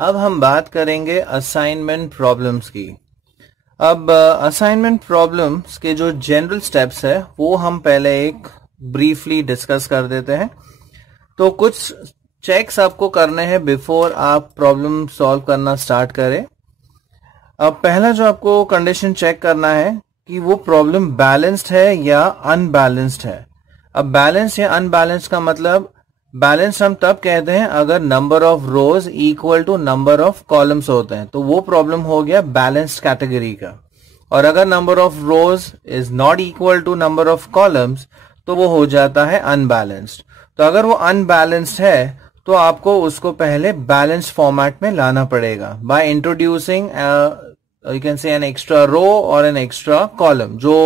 अब हम बात करेंगे असाइनमेंट प्रॉब्लम्स की। अब असाइनमेंट प्रॉब्लम्स के जो जनरल स्टेप्स है वो हम पहले एक ब्रीफली डिस्कस कर देते हैं। तो कुछ चेक्स आपको करने हैं बिफोर आप प्रॉब्लम सॉल्व करना स्टार्ट करें। अब पहला जो आपको कंडीशन चेक करना है कि वो प्रॉब्लम बैलेंस्ड है या अनबैलेंस्ड है। अब बैलेंस या अनबैलेंस्ड का मतलब बैलेंस हम तब कहते हैं अगर number of rows equal to number of columns होते हैं, तो वो प्रॉब्लम हो गया बैलेंस्ड कैटेगरी का। और अगर number of rows is not equal to number of columns तो वो हो जाता है अनबैलेंस्ड। तो अगर वो अनबैलेंस्ड है तो आपको उसको पहले बैलेंस्ड फॉर्मेट में लाना पड़ेगा by introducing you can say an extra row और एन एक्स्ट्रा कॉलम जो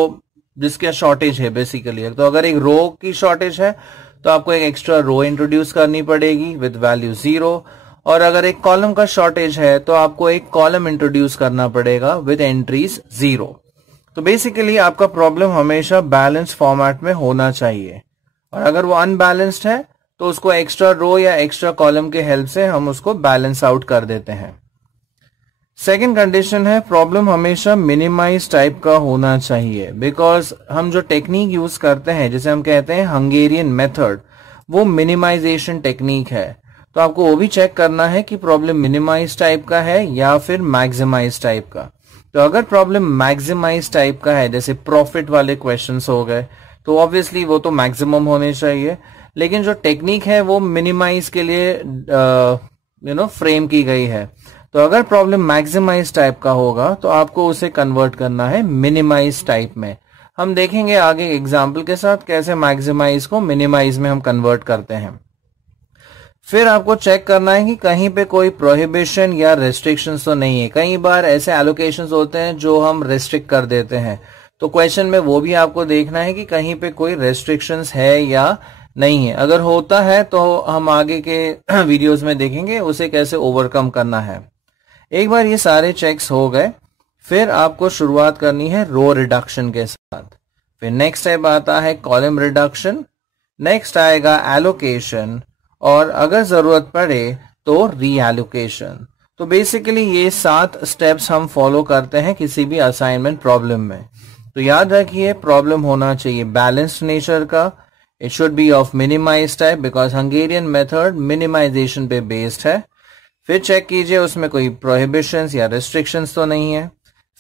जिसका शॉर्टेज है बेसिकली। तो अगर एक रो की शॉर्टेज है तो आपको एक एक्स्ट्रा रो इंट्रोड्यूस करनी पड़ेगी विद वैल्यू 0, और अगर एक कॉलम का शॉर्टेज है तो आपको एक कॉलम इंट्रोड्यूस करना पड़ेगा विद एंट्रीज 0। तो बेसिकली आपका प्रॉब्लम हमेशा बैलेंस फॉर्मेट में होना चाहिए, और अगर वो अनबैलेंस्ड है तो उसको एक्स्ट्रा रो या एक्स्ट्रा कॉलम के हेल्प से हम उसको बैलेंस आउट कर देते हैं। सेकेंड कंडीशन है प्रॉब्लम हमेशा मिनिमाइज टाइप का होना चाहिए, बिकॉज हम जो टेक्निक यूज करते हैं जिसे हम कहते हैं हंगेरियन मेथड, वो मिनिमाइजेशन टेक्निक है। तो आपको वो भी चेक करना है कि प्रॉब्लम मिनिमाइज टाइप का है या फिर मैक्सिमाइज टाइप का। तो अगर प्रॉब्लम मैक्सिमाइज टाइप का है, जैसे प्रॉफिट वाले क्वेश्चंस हो गए, तो ऑब्वियसली वो तो मैक्सिमम होने चाहिए, लेकिन जो टेक्निक है वो मिनिमाइज के लिए फ्रेम की गई है। तो अगर प्रॉब्लम मैक्सिमाइज टाइप का होगा तो आपको उसे कन्वर्ट करना है मिनिमाइज टाइप में। हम देखेंगे आगे एग्जाम्पल के साथ कैसे मैक्सिमाइज को मिनिमाइज में हम कन्वर्ट करते हैं। फिर आपको चेक करना है कि कहीं पे कोई प्रोहिबिशन या रेस्ट्रिक्शंस तो नहीं है। कई बार ऐसे एलोकेशंस होते हैं जो हम रेस्ट्रिक्ट कर देते हैं, तो क्वेश्चन में वो भी आपको देखना है कि कहीं पे कोई रेस्ट्रिक्शंस है या नहीं है। अगर होता है तो हम आगे के वीडियोस में देखेंगे उसे कैसे ओवरकम करना है। एक बार ये सारे चेक्स हो गए, फिर आपको शुरुआत करनी है रो रिडक्शन के साथ। फिर नेक्स्ट स्टेप आता है कॉलम रिडक्शन, नेक्स्ट आएगा एलोकेशन, और अगर जरूरत पड़े तो रीएलोकेशन। तो बेसिकली ये 7 स्टेप्स हम फॉलो करते हैं किसी भी असाइनमेंट प्रॉब्लम में। तो याद रखिए प्रॉब्लम होना चाहिए बैलेंस्ड नेचर का, it should be of minimize type because Hungarian method minimization पे बेस्ड है। फिर चेक कीजिए उसमें कोई प्रोहिबिशंस या रिस्ट्रिक्शंस तो नहीं है।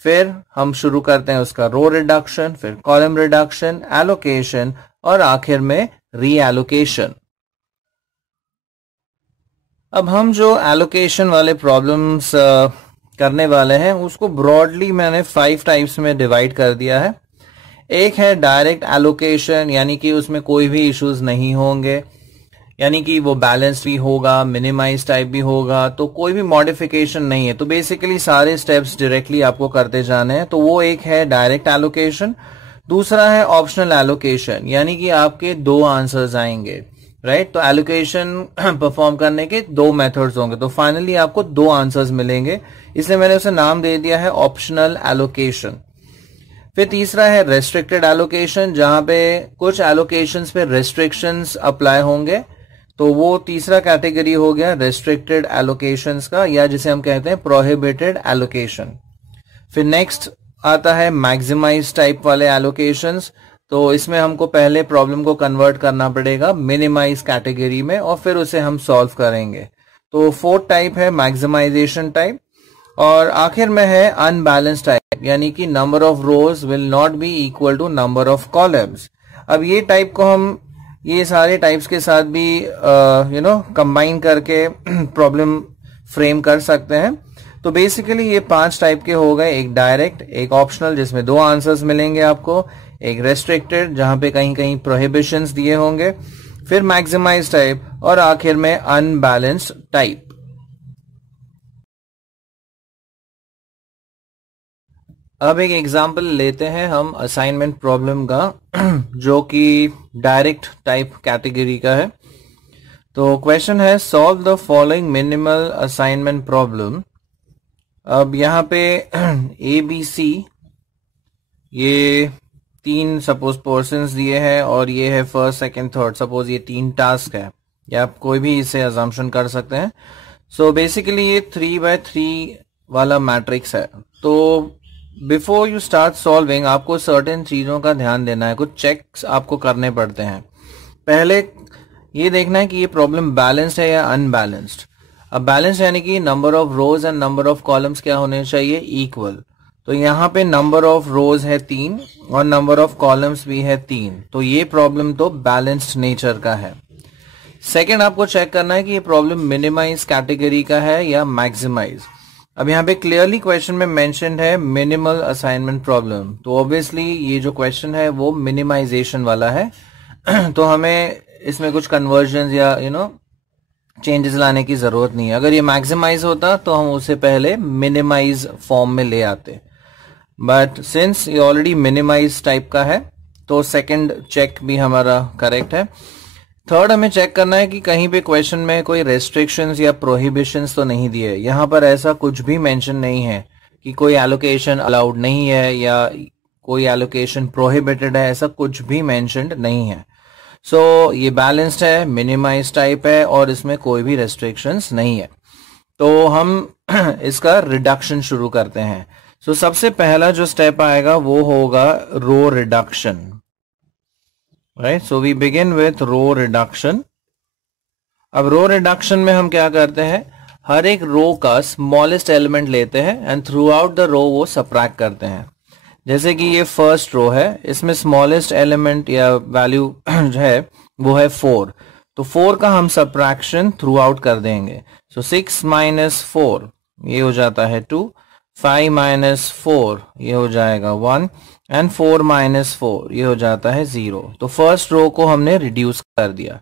फिर हम शुरू करते हैं उसका रो रिडक्शन, फिर कॉलम रिडक्शन, एलोकेशन, और आखिर में रीएलोकेशन। अब हम जो एलोकेशन वाले प्रॉब्लम्स करने वाले हैं उसको ब्रॉडली मैंने 5 टाइप्स में डिवाइड कर दिया है। एक है डायरेक्ट एलोकेशन, यानी कि उसमें कोई भी इश्यूज नहीं होंगे, यानी कि वो बैलेंस भी होगा, मिनिमाइज टाइप भी होगा, तो कोई भी मॉडिफिकेशन नहीं है। तो बेसिकली सारे स्टेप्स डायरेक्टली आपको करते जाने हैं। तो वो एक है डायरेक्ट एलोकेशन। दूसरा है ऑप्शनल एलोकेशन, यानी कि आपके 2 आंसर्स आएंगे, राइट। तो एलोकेशन परफॉर्म करने के 2 मेथड्स होंगे, तो फाइनली आपको 2 आंसर्स मिलेंगे, इसलिए मैंने उसे नाम दे दिया है ऑप्शनल एलोकेशन। फिर तीसरा है रेस्ट्रिक्टेड एलोकेशन, जहां पे कुछ एलोकेशंस पे रेस्ट्रिक्शंस अप्लाई होंगे, तो वो तीसरा कैटेगरी हो गया रेस्ट्रिक्टेड एलोकेशंस का, या जिसे हम कहते हैं प्रोहिबिटेड एलोकेशन। फिर नेक्स्ट आता है मैक्सिमाइज टाइप वाले एलोकेशंस, तो इसमें हमको पहले प्रॉब्लम को कन्वर्ट करना पड़ेगा मिनिमाइज कैटेगरी में और फिर उसे हम सॉल्व करेंगे। तो 4th टाइप है मैक्सिमाइजेशन टाइप, और आखिर में है अनबैलेंस्ड टाइप, यानी कि number of rows will not be equal to number of columns. अब ये टाइप को हम ये सारे टाइप्स के साथ भी कंबाइन करके प्रॉब्लम फ्रेम कर सकते हैं। तो बेसिकली ये 5 टाइप के हो गए, एक डायरेक्ट, एक ऑप्शनल जिसमें 2 आंसर्स मिलेंगे आपको, एक रेस्ट्रिक्टेड जहां पे कहीं कहीं प्रोहिबिशंस दिए होंगे, फिर मैक्सिमाइज टाइप, और आखिर में अनबैलेंस्ड टाइप। अब एक एग्जाम्पल लेते हैं हम असाइनमेंट प्रॉब्लम का जो कि डायरेक्ट टाइप कैटेगरी का है। तो क्वेश्चन है solve the following minimal assignment problem. अब यहाँ पे ABC ये 3 सपोज पर्सन्स दिए हैं और ये है फर्स्ट, सेकंड, थर्ड। सपोज ये 3 टास्क है, या आप कोई भी इसे अजम्पशन कर सकते हैं। सो बेसिकली ये 3x3 वाला मैट्रिक्स है। तो बिफोर यू स्टार्ट सॉल्विंग आपको सर्टेन चीजों का ध्यान देना है, कुछ चेक्स आपको करने पड़ते हैं। पहले ये देखना है कि ये प्रॉब्लम बैलेंस्ड है या अनबैलेंस्ड। अब बैलेंस्ड यानी कि number of rose and number of columns क्या होने चाहिए, इक्वल। तो यहाँ पे नंबर ऑफ रोज है 3 और नंबर ऑफ कॉलम्स भी है 3, तो ये प्रॉब्लम तो बैलेंस्ड नेचर का है। सेकेंड आपको चेक करना है कि ये प्रॉब्लम मिनिमाइज कैटेगरी का है या मैक्सिमाइज। अब यहाँ पे क्लियरली क्वेश्चन में मेंशन्ड है मिनिमल असाइनमेंट प्रॉब्लम, तो ऑब्वियसली ये जो क्वेश्चन है वो मिनिमाइजेशन वाला है। तो हमें इसमें कुछ कन्वर्जन या चेंजेस लाने की जरूरत नहीं है। अगर ये मैक्सिमाइज होता तो हम उसे पहले मिनिमाइज फॉर्म में ले आते, बट सिंस ये ऑलरेडी मिनिमाइज टाइप का है तो सेकंड चेक भी हमारा करेक्ट है। थर्ड हमें चेक करना है कि कहीं पे क्वेश्चन में कोई रेस्ट्रिक्शंस या प्रोहिबिशंस तो नहीं दिए। यहाँ पर ऐसा कुछ भी मेंशन नहीं है कि कोई एलोकेशन अलाउड नहीं है या कोई एलोकेशन प्रोहिबिटेड है, ऐसा कुछ भी मेंशन्ड नहीं है। सो ये बैलेंस्ड है, मिनिमाइज टाइप है और इसमें कोई भी रेस्ट्रिक्शंस नहीं है। तो हम इसका रिडक्शन शुरू करते हैं। सो सबसे पहला जो स्टेप आएगा वो होगा row reduction, right. So we begin with row reduction. अब रो रिडक्शन में हम क्या करते हैं, हर एक रो का स्मॉलेस्ट एलिमेंट लेते हैं and throughout the row वो सबट्रैक्ट करते हैं। जैसे कि ये फर्स्ट रो है, इसमें स्मॉलेस्ट एलिमेंट या वैल्यू जो है वो है 4, तो 4 का हम सबट्रैक्शन थ्रू आउट कर देंगे। सो 6 माइनस 4 ये हो जाता है 2, 5 माइनस 4 ये हो जाएगा 1 एंड 4 माइनस 4 ये हो जाता है 0। तो फर्स्ट रो को हमने रिड्यूस कर दिया।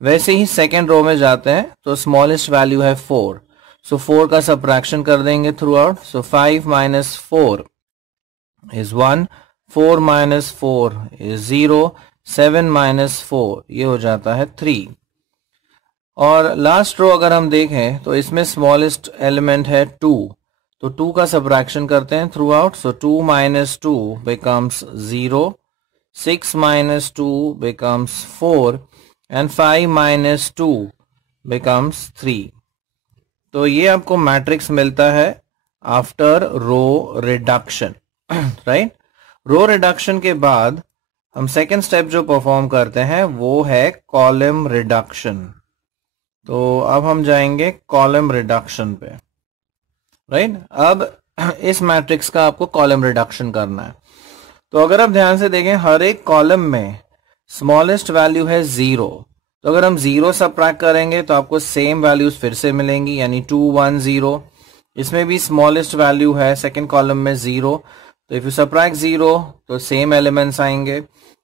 वैसे ही सेकेंड रो में जाते हैं तो स्मॉलेस्ट वैल्यू है 4, सो 4 का सबट्रैक्शन कर देंगे through out. So 5 minus 4 is 1, 4 minus 4 is 0, 7 minus 4 ये हो जाता है 3। और लास्ट रो अगर हम देखें तो इसमें स्मॉलेस्ट एलिमेंट है 2, तो 2 का सबट्रैक्शन करते हैं through out. So 2 minus 2 becomes 0, 6 minus 2 becomes 4 and 5 minus 2 becomes 3। तो ये आपको मैट्रिक्स मिलता है after row reduction, right. Row reduction के बाद हम सेकेंड स्टेप जो परफॉर्म करते हैं वो है कॉलम रिडक्शन। तो अब हम जाएंगे कॉलम रिडक्शन पे, राइट। अब इस मैट्रिक्स का आपको कॉलम रिडक्शन करना है। तो अगर आप ध्यान से देखें हर एक कॉलम में स्मॉलेस्ट वैल्यू है 0, तो अगर हम 0 सबट्रैक्ट करेंगे तो आपको सेम वैल्यूज फिर से मिलेंगी, यानी 2 1 0। इसमें भी स्मॉलेस्ट वैल्यू है सेकेंड कॉलम में 0, तो इफ यू सबट्रैक्ट 0 तो सेम एलिमेंट्स आएंगे।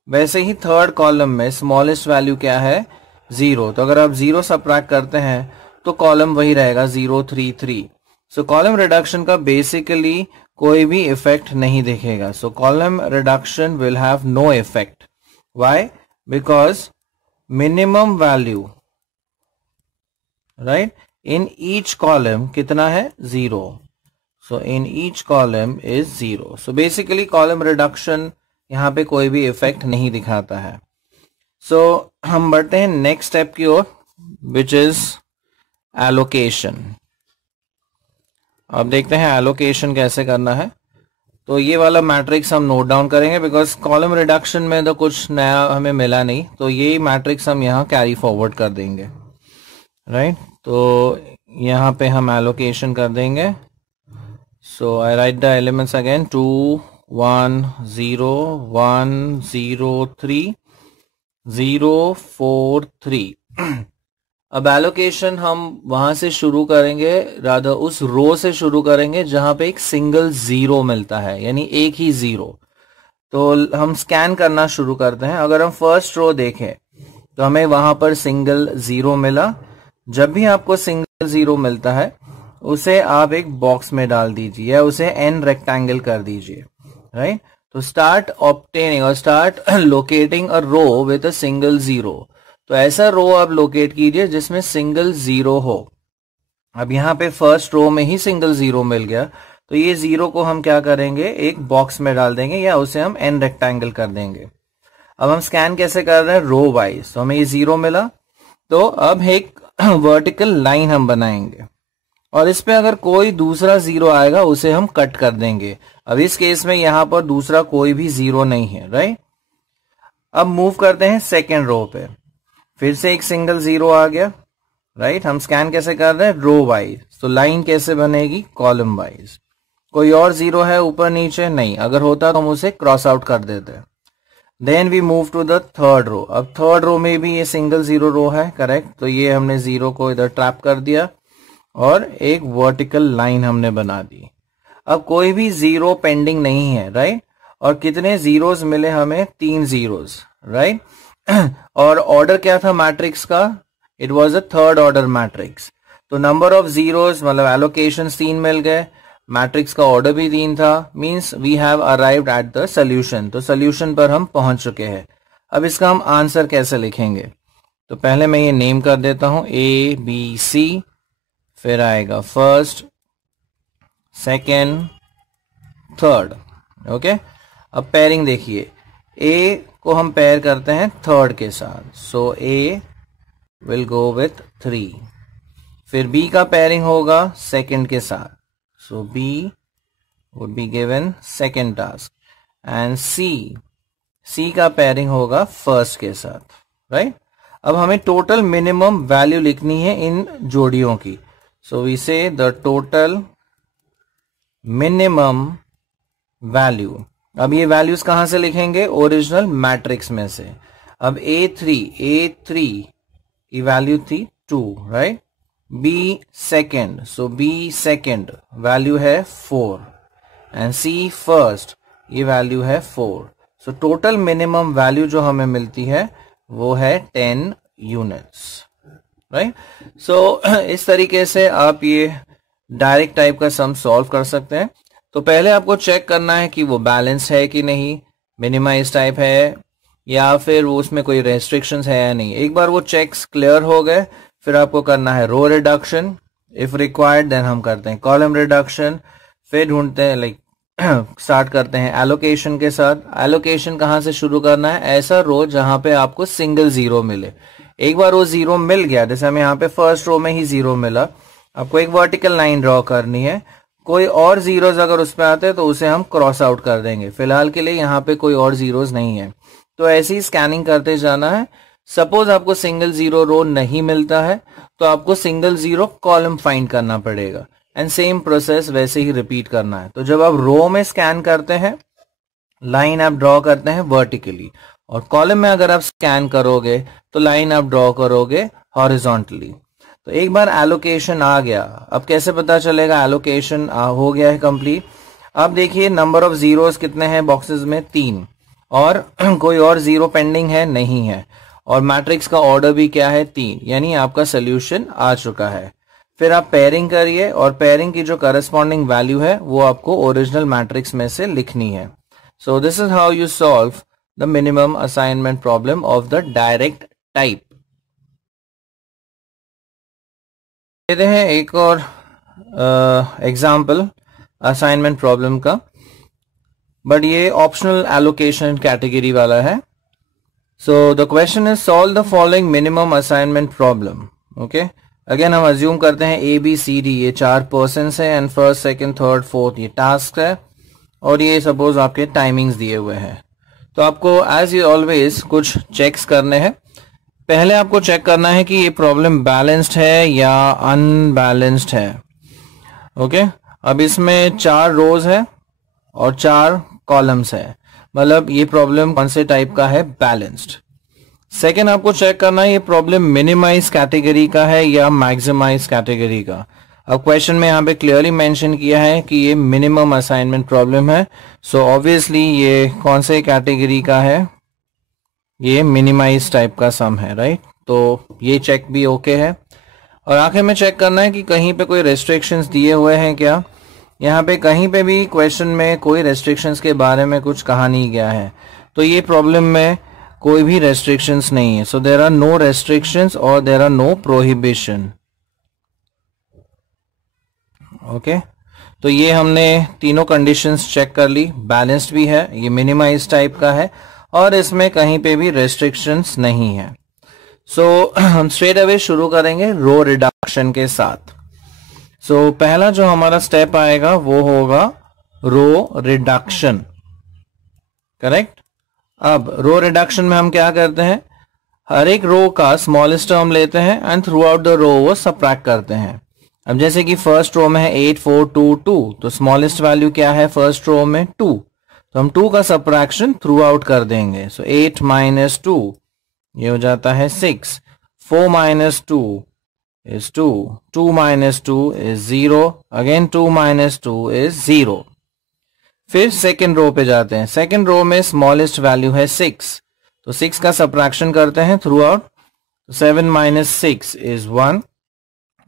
वैसे ही थर्ड कॉलम में स्मॉलेस्ट वैल्यू क्या है 0, तो अगर आप 0 सबट्रैक्ट करते हैं तो कॉलम वही रहेगा 0 3 3। सो कॉलम रिडक्शन का बेसिकली कोई भी इफेक्ट नहीं दिखेगा। So column reduction will have no effect. Why? Because minimum value, right, in each column कितना है 0। So in each column is 0. So basically column reduction यहाँ पे कोई भी इफेक्ट नहीं दिखाता है। So हम बढ़ते हैं नेक्स्ट स्टेप की ओर, which is allocation। अब देखते हैं allocation कैसे करना है। तो ये वाला मैट्रिक्स हम नोट डाउन करेंगे बिकॉज कॉलम रिडक्शन में तो कुछ नया हमें मिला नहीं, तो ये मैट्रिक्स हम यहाँ कैरी फॉरवर्ड कर देंगे, राइट। तो यहाँ पे हम allocation कर देंगे। So I write the elements again, 2 1 0 1 0 3 0 4 3। अब एलोकेशन हम वहां से शुरू करेंगे, रादर उस रो से शुरू करेंगे जहां पे एक सिंगल 0 मिलता है, यानी एक ही 0। तो हम स्कैन करना शुरू करते हैं। अगर हम फर्स्ट रो देखें तो हमें वहां पर सिंगल 0 मिला। जब भी आपको सिंगल 0 मिलता है उसे आप एक बॉक्स में डाल दीजिए या उसे एन रेक्टेंगल कर दीजिए, राइट। तो स्टार्ट ऑब्टेनिंग और start locating a row with a single 0। तो ऐसा रो आप लोकेट कीजिए जिसमें सिंगल 0 हो। अब यहाँ पे फर्स्ट रो में ही सिंगल 0 मिल गया, तो ये 0 को हम क्या करेंगे, एक बॉक्स में डाल देंगे या उसे हम एन रेक्टेंगल कर देंगे। अब हम स्कैन कैसे कर रहे हैं, रो वाइज। तो हमें ये 0 मिला, तो अब एक वर्टिकल लाइन हम बनाएंगे, और इस पे अगर कोई दूसरा जीरो आएगा उसे हम कट कर देंगे। अब इस केस में यहां पर दूसरा कोई भी जीरो नहीं है, राइट। अब मूव करते हैं सेकेंड रो पे, फिर से एक सिंगल जीरो आ गया, राइट। हम स्कैन कैसे कर रहे हैं, रो वाइज, तो लाइन कैसे बनेगी, कॉलम वाइज। कोई और जीरो है ऊपर नीचे, नहीं, अगर होता तो हम उसे क्रॉस आउट कर देते। Then we move to the third row. अब थर्ड रो में भी ये सिंगल जीरो रो है, करेक्ट, तो ये हमने जीरो को इधर ट्रैप कर दिया और एक वर्टिकल लाइन हमने बना दी। अब कोई भी जीरो पेंडिंग नहीं है, राइट। और कितने जीरोस मिले हमें, 3 जीरोस, राइट। और ऑर्डर क्या था मैट्रिक्स का, it was a third order matrix. तो नंबर ऑफ जीरोस मतलब एलोकेशन 3 मिल गए, मैट्रिक्स का ऑर्डर भी 3 था, means we have arrived at the solution. तो सोल्यूशन पर हम पहुंच चुके हैं। अब इसका हम आंसर कैसे लिखेंगे, तो पहले मैं ये नेम कर देता हूं ABC, फिर आएगा फर्स्ट, सेकेंड, थर्ड, ओके। अब पेयरिंग देखिए, A को हम पेयर करते हैं थर्ड के साथ, सो A विल गो विथ 3। फिर B का पेयरिंग होगा सेकेंड के साथ, सो B would be given second task. And C का पेयरिंग होगा फर्स्ट के साथ, राइट। अब हमें टोटल मिनिमम वैल्यू लिखनी है इन जोड़ियों की, सो वी से द टोटल मिनिमम वैल्यू। अब ये वैल्यूज कहां से लिखेंगे, ओरिजिनल मैट्रिक्स में से। अब A3 की वैल्यू थी 2, राइट। B सेकेंड, सो B सेकेंड वैल्यू है 4 एंड C फर्स्ट, ये वैल्यू है 4। सो टोटल मिनिमम वैल्यू जो हमें मिलती है वो है 10 यूनिट्स, राइट। सो इस तरीके से आप ये डायरेक्ट टाइप का सम सॉल्व कर सकते हैं। तो पहले आपको चेक करना है कि वो बैलेंस है कि नहीं, मिनिमाइज टाइप है या फिर वो उसमें कोई रेस्ट्रिक्शंस है या नहीं। एक बार वो चेक्स क्लियर हो गए, फिर आपको करना है row reduction, if required then हम करते हैं कॉलम रिडक्शन, फिर ढूंढते हैं स्टार्ट करते हैं एलोकेशन के साथ। एलोकेशन कहां से शुरू करना है, ऐसा रो जहां पे आपको सिंगल जीरो मिले। एक बार वो जीरो मिल गया, जैसे हमें यहाँ पे फर्स्ट रो में ही जीरो मिला, आपको एक वर्टिकल लाइन ड्रॉ करनी है। कोई और जीरोस अगर उस पे आते हैं तो उसे हम क्रॉस आउट कर देंगे। फिलहाल के लिए यहाँ पे कोई और जीरोस नहीं है, तो ऐसे ही स्कैनिंग करते जाना है। सपोज आपको सिंगल जीरो रो नहीं मिलता है तो आपको सिंगल जीरो कॉलम फाइंड करना पड़ेगा एंड सेम प्रोसेस वैसे ही रिपीट करना है। तो जब आप रो में स्कैन करते हैं, लाइन आप ड्रॉ करते हैं वर्टिकली, और कॉलम में अगर आप स्कैन करोगे तो लाइन आप ड्रॉ करोगे हॉरिजॉन्टली। तो एक बार एलोकेशन आ गया, अब कैसे पता चलेगा एलोकेशन हो गया है कंप्लीट। अब देखिए नंबर ऑफ जीरोस कितने हैं बॉक्सेस में, 3, और कोई और जीरो पेंडिंग है नहीं है, और मैट्रिक्स का ऑर्डर भी क्या है, 3, यानी आपका सोल्यूशन आ चुका है। फिर आप पेयरिंग करिए और पेयरिंग की जो करस्पॉन्डिंग वैल्यू है वो आपको ओरिजिनल मैट्रिक्स में से लिखनी है। So this is how you solve the minimum assignment problem of the direct type. लेते हैं एक और एग्जाम्पल असाइनमेंट प्रॉब्लम का, बट ये ऑप्शनल एलोकेशन कैटेगरी वाला है। So the question is solve the following minimum assignment problem. Okay, again हम assume करते हैं ABCD ये 4 पर्सन्स है and first second third fourth ये टास्क है, और ये सपोज आपके टाइमिंग्स दिए हुए हैं। तो आपको एज यू ऑलवेज कुछ चेक्स करने हैं। पहले आपको चेक करना है कि ये प्रॉब्लम बैलेंस्ड है या अनबैलेंस्ड है। ओके, अब इसमें 4 रोज है और 4 कॉलम्स है, मतलब ये प्रॉब्लम कौन से टाइप का है, बैलेंस्ड। सेकेंड आपको चेक करना है ये प्रॉब्लम मिनिमाइज कैटेगरी का है या मैक्सिमाइज कैटेगरी का। अब क्वेश्चन में यहाँ पे क्लियरली मेंशन किया है कि ये मिनिमम असाइनमेंट प्रॉब्लम है, सो ऑब्वियसली ये कौन से कैटेगरी का है, ये मिनिमाइज टाइप का सम है, राइट। तो ये चेक भी ओके है। और आखिर में चेक करना है कि कहीं पे कोई रेस्ट्रिक्शंस दिए हुए हैं क्या। यहाँ पे कहीं पे भी क्वेश्चन में कोई रेस्ट्रिक्शंस के बारे में कुछ कहा नहीं गया है, तो ये प्रॉब्लम में कोई भी रेस्ट्रिक्शंस नहीं है। So there are no restrictions और there are no prohibition. Okay, तो ये हमने तीनों कंडीशंस चेक कर ली, बैलेंस्ड भी है, ये मिनिमाइज टाइप का है, और इसमें कहीं पे भी रेस्ट्रिक्शंस नहीं है। सो हम स्ट्रेट अवे शुरू करेंगे रो रिडक्शन के साथ। सो पहला जो हमारा स्टेप आएगा वो होगा रो रिडक्शन, करेक्ट। अब रो रिडक्शन में हम क्या करते हैं, हर एक रो का स्मॉलेस्ट टर्म लेते हैं and throughout the row वो सबट्रैक्ट करते हैं। अब जैसे कि फर्स्ट रो में है 8 4 2 2, तो स्मॉलेस्ट वैल्यू क्या है फर्स्ट रो में 2, तो हम 2 का सबट्रैक्शन थ्रू आउट कर देंगे। सो 8 माइनस 2 ये हो जाता है 6, 4 minus 2 is 2, 2 minus 2 is 0, again 2 minus 2 is 0। फिर सेकेंड रो पे जाते हैं, सेकेंड रो में स्मॉलेस्ट वैल्यू है 6, तो 6 का सबट्रैक्शन करते हैं through out. 7 minus 6 is 1,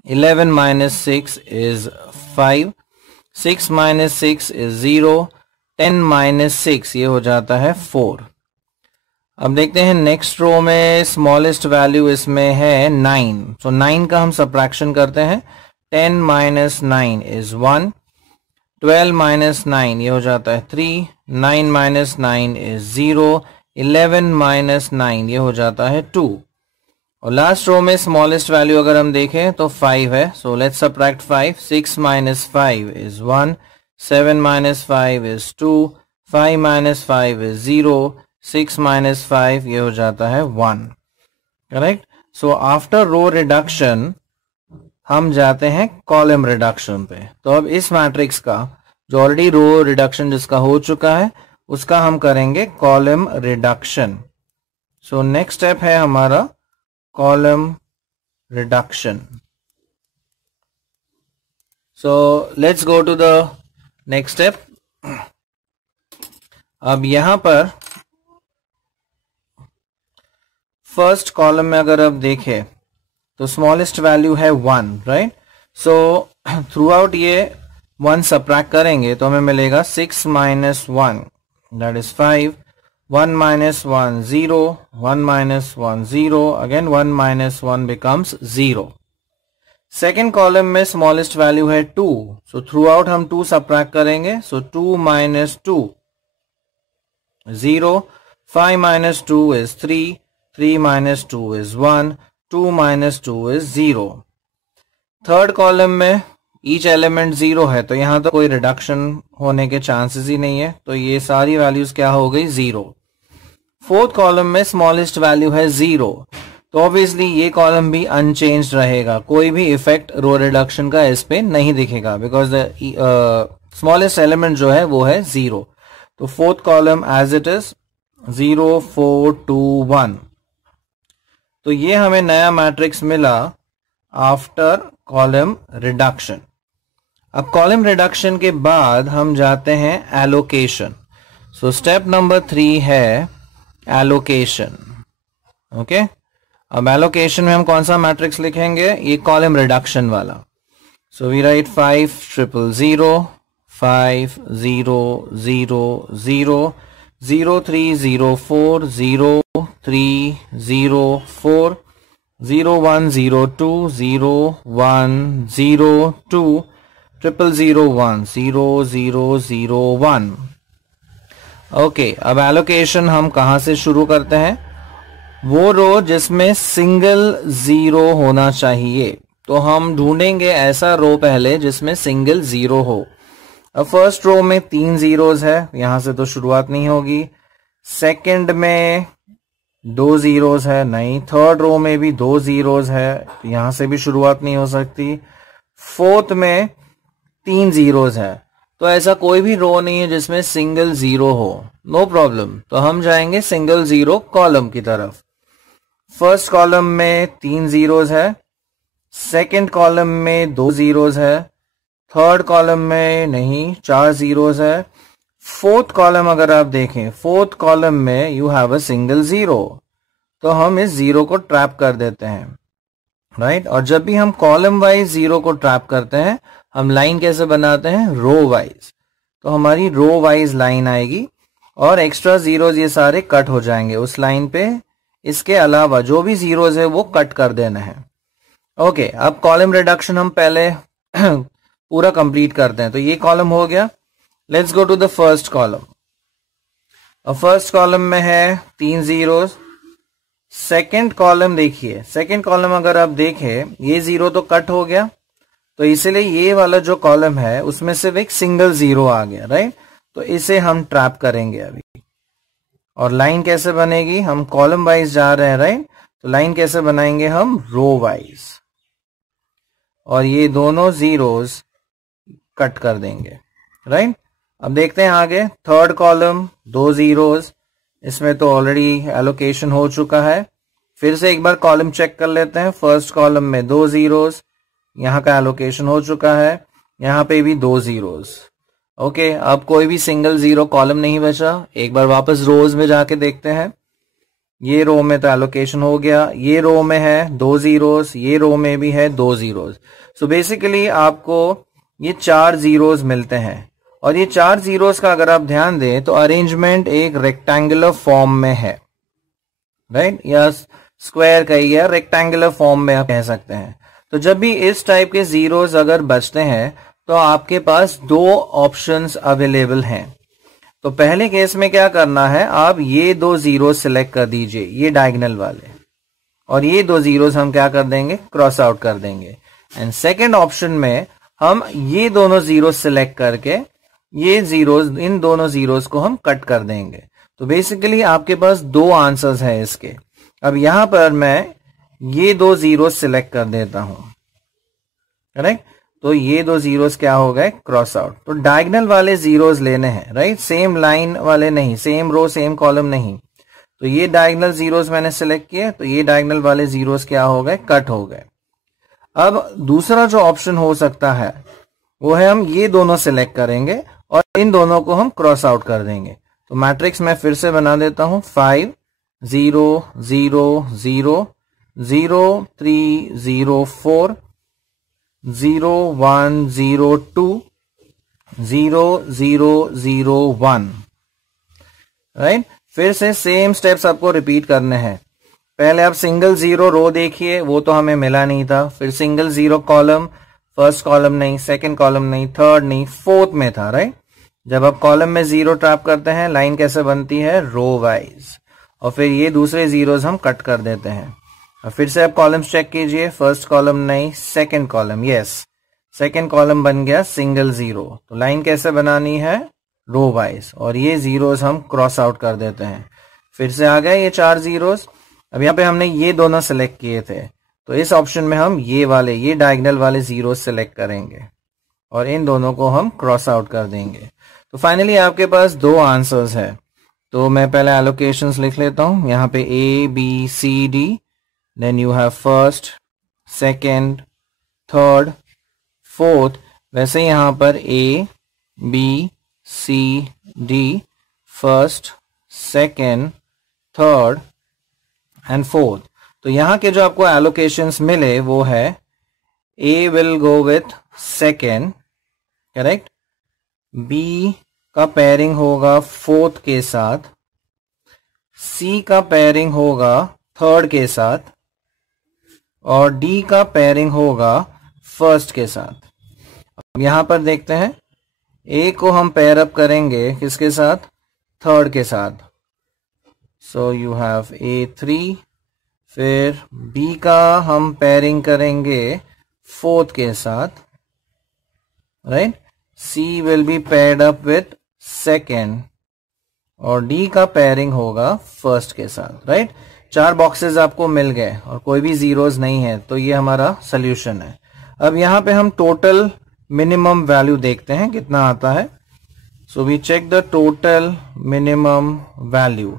11 minus 6 is 5, 6 minus 6 is 0, 10 minus 6 ये हो जाता है 4। अब देखते हैं नेक्स्ट रो में स्मॉलेस्ट वैल्यू इसमें है 9, सो 9 का हम सबट्रैक्शन करते हैं। 10 माइनस 9 इज 1, 12 माइनस 9 ये हो जाता है 3, 9 माइनस 9 इज 0, 11 माइनस 9 ये हो जाता है 2। और लास्ट रो में स्मॉलेस्ट वैल्यू अगर हम देखें तो 5 है, so let's subtract 5, 6 minus 5 is 1, 7 minus 5 is 2, 5 minus 5 is 0, 6 minus 5 ये हो जाता है 1, correct. So after row reduction हम जाते हैं कॉलम रिडक्शन पे। तो अब इस मैट्रिक्स का जो ऑलरेडी रो रिडक्शन जिसका हो चुका है उसका हम करेंगे column reduction. So next step है हमारा column reduction. So let's go to the next step. अब यहां पर फर्स्ट कॉलम में अगर आप देखें तो स्मॉलेस्ट वैल्यू है 1, राइट। सो थ्रू आउट ये 1 सबट्रैक्ट करेंगे तो हमें मिलेगा 6 minus 1 that is 5, 1 minus 1 0, 1 minus 1 0, again 1 minus 1 becomes 0। Second column में स्मॉलेस्ट वैल्यू है 2, सो थ्रू आउट हम 2 सबट्रैक्ट करेंगे। सो 2 minus 2 0, 5 minus 2 is 3, 3 minus 2 is 1, 2 minus 2 is 0। Third column में ईच एलिमेंट 0 है तो यहां तो कोई रिडक्शन होने के चांसेस ही नहीं है, तो ये सारी वैल्यूज क्या हो गई 0। फोर्थ कॉलम में स्मॉलेस्ट वैल्यू है 0, तो ऑब्वियसली ये कॉलम भी अनचेंज्ड रहेगा, कोई भी इफेक्ट रो रिडक्शन का इस पे नहीं दिखेगा बिकॉज स्मॉलेस्ट एलिमेंट जो है वो है 0। तो fourth column as it is 0 4 2 1। तो ये हमें नया मैट्रिक्स मिला आफ्टर कॉलम रिडक्शन। अब कॉलम रिडक्शन के बाद हम जाते हैं एलोकेशन। सो स्टेप नंबर 3 है एलोकेशन, ओके। अब एलोकेशन में हम कौन सा मैट्रिक्स लिखेंगे, ये कॉलम रिडक्शन वाला। So we write 5 0 0 5 0 0 0 0 3 0 4 0 3 0 4 0 1 0 2 0 1 0 2 0 0 1 0 0 0 1। ओके, अब एलोकेशन हम कहां से शुरू करते हैं, वो रो जिसमें सिंगल 0 होना चाहिए, तो हम ढूंढेंगे ऐसा रो पहले जिसमें सिंगल 0 हो। अब फर्स्ट रो में 3 जीरोस है, यहां से तो शुरुआत नहीं होगी। सेकंड में 2 जीरोस है, नहीं। थर्ड रो में भी 2 जीरोस है, यहां से भी शुरुआत नहीं हो सकती। फोर्थ में 3 जीरोस है, तो ऐसा कोई भी रो नहीं है जिसमें सिंगल 0 हो। नो प्रॉब्लम, तो हम जाएंगे सिंगल 0 कॉलम की तरफ। फर्स्ट कॉलम में 3 जीरोस है, सेकंड कॉलम में 2 जीरोस है, थर्ड कॉलम में नहीं 4 जीरोस है। फोर्थ कॉलम अगर आप देखें, फोर्थ कॉलम में यू हैव अ सिंगल 0, तो हम इस 0 को ट्रैप कर देते हैं, राइट। और जब भी हम कॉलम वाइज 0 को ट्रैप करते हैं, हम लाइन कैसे बनाते हैं, रो वाइज। तो हमारी रो वाइज लाइन आएगी और एक्स्ट्रा जीरोस ये सारे कट हो जाएंगे उस लाइन पे। इसके अलावा जो भी जीरोस है वो कट कर देना है। ओके, अब कॉलम रिडक्शन हम पहले पूरा कंप्लीट करते हैं। तो ये कॉलम हो गया। Let's go to the first column. और फर्स्ट कॉलम में है 3 जीरोस। सेकंड कॉलम देखिए, सेकंड कॉलम अगर आप देखें, ये 0 तो कट हो गया, तो इसीलिए ये वाला जो कॉलम है उसमें सिर्फ एक सिंगल जीरो आ गया, राइट। तो इसे हम ट्रैप करेंगे अभी। और लाइन कैसे बनेगी, हम कॉलम वाइज जा रहे हैं, राइट। तो लाइन कैसे बनाएंगे हम, रो वाइज, और ये दोनों जीरोस कट कर देंगे, राइट। अब देखते हैं आगे, थर्ड कॉलम 2 जीरोस, इसमें तो ऑलरेडी एलोकेशन हो चुका है। फिर से एक बार कॉलम चेक कर लेते हैं। फर्स्ट कॉलम में 2 जीरोस, यहां का एलोकेशन हो चुका है, यहां पे भी 2 जीरोस। ओके, अब कोई भी सिंगल जीरो कॉलम नहीं बचा। एक बार वापस रोज में जाके देखते हैं। ये रो में तो एलोकेशन हो गया, ये रो में है 2 जीरोस, ये रो में भी है 2 जीरोस। सो बेसिकली आपको ये 4 जीरोस मिलते हैं। और ये 4 जीरोस का अगर आप ध्यान दें तो अरेंजमेंट एक रेक्टेंगुलर फॉर्म में है, राइट, या स्क्वायर कहिए या रेक्टेंगुलर फॉर्म में आप कह सकते हैं। तो जब भी इस टाइप के जीरोस अगर बचते हैं तो आपके पास 2 ऑप्शंस अवेलेबल हैं। तो पहले केस में क्या करना है, आप ये 2 जीरो सिलेक्ट कर दीजिए, ये डायगोनल वाले, और ये 2 जीरोस हम क्या कर देंगे, क्रॉस आउट कर देंगे। एंड सेकेंड ऑप्शन में हम ये दोनों जीरो सिलेक्ट करके ये जीरोस, इन दोनों जीरोस को हम कट कर देंगे। तो बेसिकली आपके पास 2 आंसर्स हैं इसके। अब यहां पर मैं ये 2 जीरोस सिलेक्ट कर देता हूं, करेक्ट। तो ये 2 जीरोस क्या हो गए, क्रॉस आउट। तो डायगोनल वाले जीरोस लेने हैं, राइट, सेम लाइन वाले नहीं, सेम रो सेम कॉलम नहीं। तो ये डायगोनल जीरोस मैंने सिलेक्ट किए, तो ये डायगोनल वाले जीरोस क्या हो गए, कट हो गए। अब दूसरा जो ऑप्शन हो सकता है वो है हम ये दोनों सिलेक्ट करेंगे और इन दोनों को हम क्रॉस आउट कर देंगे। तो मैट्रिक्स मैं फिर से बना देता हूं, 5 0 0 0 0 3 0 4 0 1 0 2 0 0 0 1, राइट। फिर से सेम स्टेप्स आपको रिपीट करने हैं। पहले आप सिंगल जीरो रो देखिए, वो तो हमें मिला नहीं था। फिर single zero column, first column नहीं, सेकंड कॉलम नहीं, थर्ड नहीं, फोर्थ में था, राइट। जब आप कॉलम में जीरो ट्रैप करते हैं, लाइन कैसे बनती है, रो वाइज, और फिर ये दूसरे जीरोस हम कट कर देते हैं। और फिर से आप कॉलम्स चेक कीजिए, फर्स्ट कॉलम नहीं, second column, yes, second column बन गया सिंगल जीरो। तो लाइन कैसे बनानी है, रो वाइज, और ये जीरोस हम क्रॉस आउट कर देते हैं। फिर से आ गए ये 4 जीरोस। अब यहाँ पे हमने ये दोनों सिलेक्ट किए थे, तो इस ऑप्शन में हम ये वाले, ये डायगोनल वाले जीरो सिलेक्ट करेंगे और इन दोनों को हम क्रॉस आउट कर देंगे। तो फाइनली आपके पास 2 आंसर्स है। तो मैं पहले एलोकेशंस लिख लेता हूं, यहाँ पे A B C D, then you have first, second, third, fourth. वैसे यहाँ पर A B C D, first, second, third and fourth. तो यहां के जो आपको एलोकेशंस मिले वो है A will go with second, correct, B का पेयरिंग होगा फोर्थ के साथ, C का पेयरिंग होगा थर्ड के साथ, और D का पेयरिंग होगा फर्स्ट के साथ। अब यहां पर देखते हैं, A को हम पेयर अप करेंगे किसके साथ, थर्ड के साथ। सो यू हैव A3, फिर B का हम पेयरिंग करेंगे फोर्थ के साथ, right. C will be paired up with second, और D का पेयरिंग होगा फर्स्ट के साथ, राइट। 4 बॉक्सेस आपको मिल गए और कोई भी जीरोस नहीं है, तो ये हमारा सोल्यूशन है। अब यहां पे हम टोटल मिनिमम वैल्यू देखते हैं कितना आता है। So we check the total minimum value,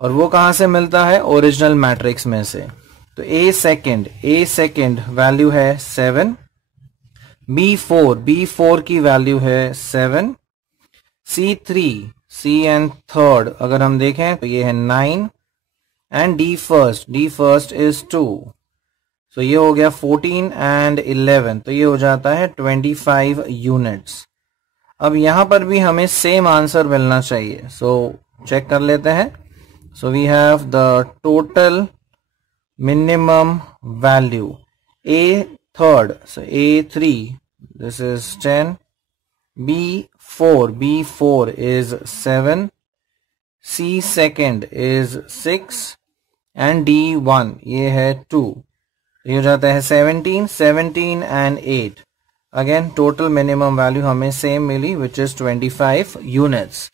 और वो कहां से मिलता है, ओरिजिनल मैट्रिक्स में से। तो A सेकेंड वैल्यू है 7, B4 की वैल्यू है 7, C एंड थर्ड अगर हम देखें तो ये है 9, एंड D फर्स्ट इज 2, सो ये हो गया 14 एंड 11, तो ये हो जाता है 25 यूनिट्स। अब यहां पर भी हमें सेम आंसर मिलना चाहिए, सो चेक कर लेते हैं। So we have the total minimum value. A third, so A3, this is 10. B4 is 7. C second is 6. And D1 ये है 2. ये हो जाता है 17 and 8. Again total minimum value हमें सेम मिली विच इज 25 यूनिट्स।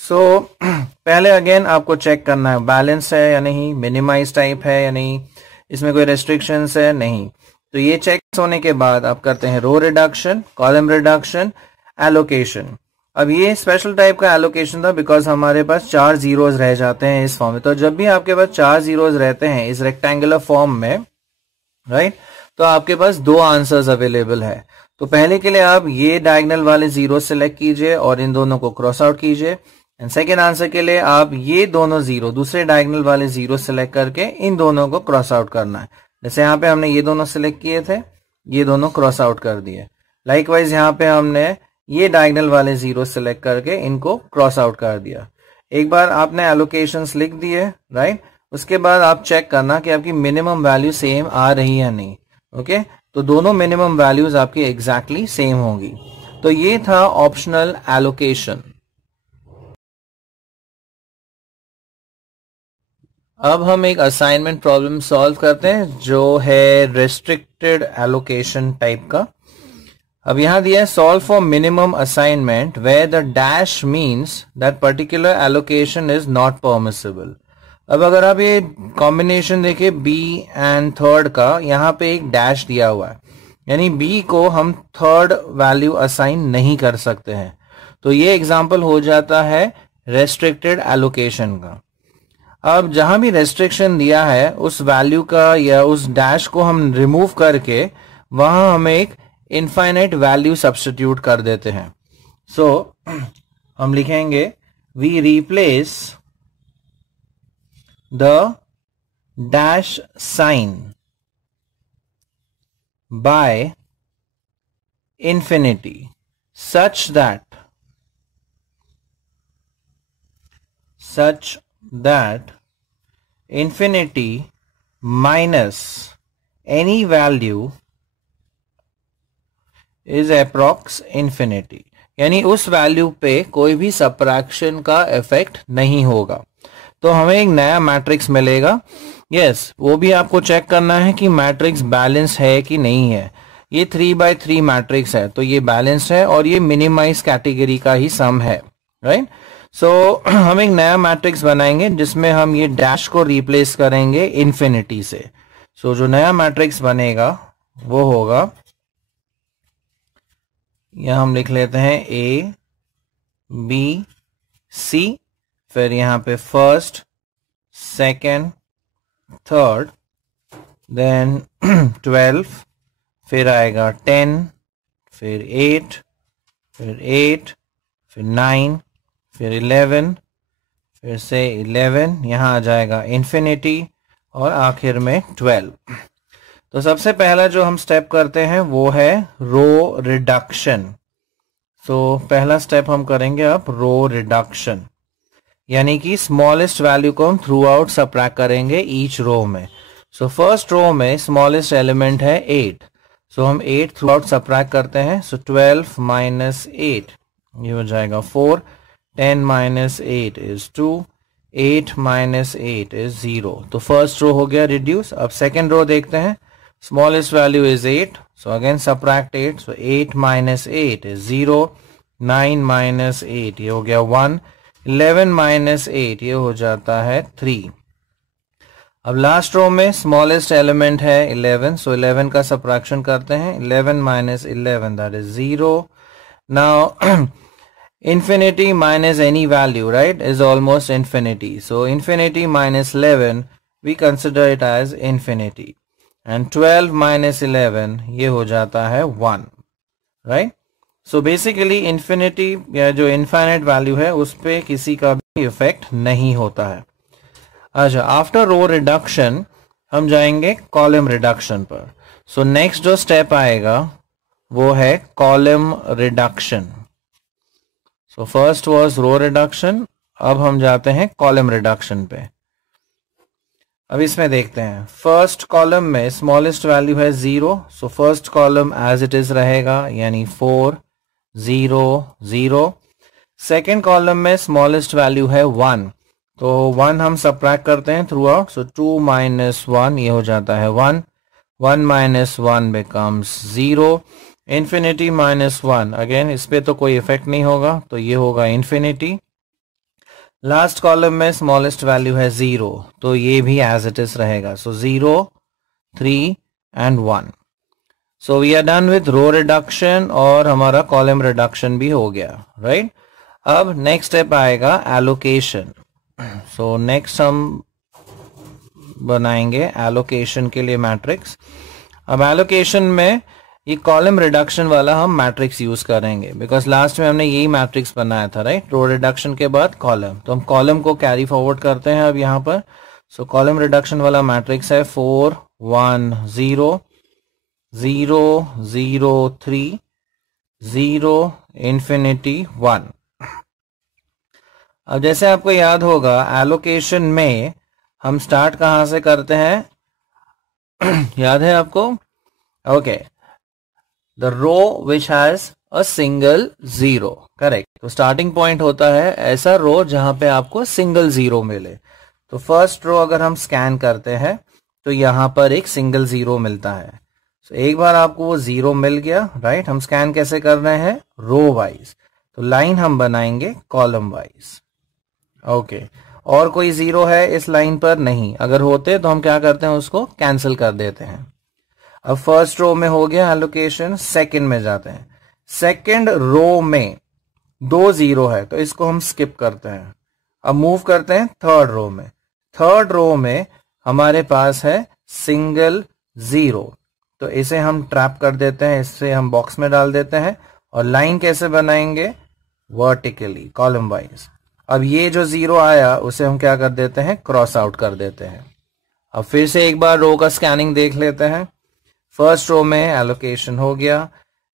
सो पहले अगेन आपको चेक करना है बैलेंस है या नहीं, मिनिमाइज टाइप है या नहीं, इसमें कोई रेस्ट्रिक्शंस है नहीं। तो ये चेक होने के बाद आप करते हैं row reduction, column reduction, allocation. अब ये स्पेशल टाइप का एलोकेशन था बिकॉज हमारे पास 4 जीरोज रह जाते हैं इस फॉर्म में। तो जब भी आपके पास 4 जीरोज रहते हैं इस रेक्टेंगुलर फॉर्म में, राइट, तो आपके पास 2 आंसर्स अवेलेबल है। तो पहले के लिए आप ये डायगोनल वाले जीरो सेलेक्ट कीजिए और इन दोनों को क्रॉस आउट कीजिए, एंड सेकेंड आंसर के लिए आप ये दोनों जीरो, दूसरे डायगोनल वाले जीरो सेलेक्ट करके इन दोनों को क्रॉस आउट करना है। जैसे यहाँ पे हमने ये दोनों सेलेक्ट किए थे, ये दोनों क्रॉस आउट कर दिए। लाइकवाइज यहाँ पे हमने ये डायगोनल वाले जीरो सेलेक्ट करके इनको क्रॉस आउट कर दिया। एक बार आपने एलोकेशंस लिख दिए, राइट, उसके बाद आप चेक करना कि आपकी मिनिमम वैल्यू सेम आ रही है नहीं। ओके, तो दोनों मिनिमम वैल्यूज आपकी एग्जैक्टली सेम होंगी। तो ये था ऑप्शनल एलोकेशन। अब हम एक असाइनमेंट प्रॉब्लम सॉल्व करते हैं जो है रेस्ट्रिक्टेड एलोकेशन टाइप का। अब यहां दिया है solve for minimum assignment where the dash means that particular allocation is not permissible. अब अगर आप ये कॉम्बिनेशन देखिए बी एंड थर्ड का, यहाँ पे एक डैश दिया हुआ है, यानी बी को हम थर्ड वैल्यू असाइन नहीं कर सकते हैं। तो ये एग्जाम्पल हो जाता है रेस्ट्रिक्टेड एलोकेशन का। अब जहां भी रेस्ट्रिक्शन दिया है उस वैल्यू का या उस डैश को हम रिमूव करके वहां हम एक इनफाइनाइट वैल्यू सब्स्टिट्यूट कर देते हैं। सो हम लिखेंगे we replace the dash sign by infinity such that infinity minus any value is approx infinity, यानी उस वैल्यू पे कोई भी सब्ट्रैक्शन का इफेक्ट नहीं होगा। तो हमें एक नया मैट्रिक्स मिलेगा। यस, वो भी आपको चेक करना है कि मैट्रिक्स बैलेंस है कि नहीं है। ये 3x3 मैट्रिक्स है तो ये बैलेंस है और ये मिनिमाइज कैटेगरी का ही सम है, राइट। सो हम एक नया मैट्रिक्स बनाएंगे जिसमें हम ये डैश को रिप्लेस करेंगे इन्फिनिटी से। सो जो नया मैट्रिक्स बनेगा वो होगा, यहां हम लिख लेते हैं A B C, फिर यहां पे फर्स्ट, सेकेंड, थर्ड, देन 12, फिर आएगा 10, फिर 8, फिर 8, फिर 9, फिर 11, फिर से 11, यहां आ जाएगा इन्फिनिटी और आखिर में 12। तो सबसे पहला जो हम स्टेप करते हैं वो है रो रिडक्शन। सो पहला स्टेप हम करेंगे अब रो रिडक्शन, यानी कि स्मॉलेस्ट वैल्यू को हम थ्रू आउट सबट्रैक्ट करेंगे ईच रो में। सो फर्स्ट रो में स्मॉलेस्ट एलिमेंट है 8, सो हम 8 थ्रू आउट सबट्रैक्ट करते हैं। सो 12 माइनस 8 ये हो जाएगा 4, 10 माइनस 8 इज 2, 8 माइनस 8 इज 0। तो फर्स्ट रो हो गया रिड्यूस। अब सेकेंड रो देखते हैं, smallest value is 8, so again subtract 8, so 8 minus 8 is 0, 9 minus 8 ये हो गया 1, 11 माइनस 8 ये हो जाता है 3। अब लास्ट रो में स्मॉलेस्ट एलिमेंट है 11, सो 11 का सबट्रैक्शन करते हैं। 11 minus 11 that is 0। Now infinity minus any value, right, is almost infinity. So infinity minus 11 we consider it as infinity, and 12 minus 11 ये हो जाता है 1, right? So basically infinity या जो infinite value है उस पे किसी का भी इफेक्ट नहीं होता है। अच्छा, आफ्टर रो रिडक्शन हम जाएंगे कॉलम रिडक्शन पर। सो नेक्स्ट जो स्टेप आएगा वो है column reduction. So first was row reduction, अब हम जाते हैं कॉलम रिडक्शन पे। अब इसमें देखते हैं फर्स्ट कॉलम में स्मॉलेस्ट वैल्यू है 0, so first column as it is रहेगा, यानी 4 0 0। सेकेंड कॉलम में स्मॉलेस्ट वैल्यू है 1, तो 1 हम सबट्रैक्ट करते हैं थ्रू आउट। सो 2 माइनस 1 ये हो जाता है 1, 1 minus 1 becomes 0, infinity minus 1, again इस पे तो कोई इफेक्ट नहीं होगा, तो ये होगा इन्फिनिटी। लास्ट कॉलम में स्मॉलेस्ट वैल्यू है 0, तो ये भी एज इट इज रहेगा। So 0, 3 and 1। So we are done with row reduction और हमारा कॉलम रिडक्शन भी हो गया, राइट। अब नेक्स्ट स्टेप आएगा एलोकेशन। सो नेक्स्ट हम बनाएंगे एलोकेशन के लिए मैट्रिक्स। अब एलोकेशन में ये कॉलम रिडक्शन वाला हम मैट्रिक्स यूज करेंगे, बिकॉज लास्ट में हमने यही मैट्रिक्स बनाया था, राइट। रो रिडक्शन के बाद कॉलम, तो हम कॉलम को कैरी फॉरवर्ड करते हैं अब यहाँ पर। सो कॉलम रिडक्शन वाला मैट्रिक्स है 4 1 0 0 0 3 0 इन्फिनिटी 1। अब जैसे आपको याद होगा एलोकेशन में हम स्टार्ट कहां से करते हैं याद है आपको? Okay, the row which has a single zero, correct. तो स्टार्टिंग पॉइंट होता है ऐसा रो जहां पे आपको सिंगल जीरो मिले। तो फर्स्ट रो अगर हम स्कैन करते हैं तो यहां पर एक सिंगल जीरो मिलता है। तो एक बार आपको वो जीरो मिल गया, राइट। हम स्कैन कैसे कर रहे हैं? Row wise. तो लाइन हम बनाएंगे कॉलम वाइज। ओके, और कोई जीरो है इस लाइन पर? नहीं। अगर होते तो हम क्या करते हैं, उसको कैंसिल कर देते हैं। अब फर्स्ट रो में हो गया एलोकेशन, सेकंड में जाते हैं। सेकंड रो में 2 जीरो है तो इसको हम स्किप करते हैं। अब मूव करते हैं थर्ड रो में। थर्ड रो में हमारे पास है सिंगल जीरो, तो इसे हम ट्रैप कर देते हैं, इससे हम बॉक्स में डाल देते हैं। और लाइन कैसे बनाएंगे? Vertically, column wise. अब ये जो जीरो आया उसे हम क्या कर देते हैं? क्रॉस आउट कर देते हैं। अब फिर से एक बार रो का स्कैनिंग देख लेते हैं। फर्स्ट रो में एलोकेशन हो गया।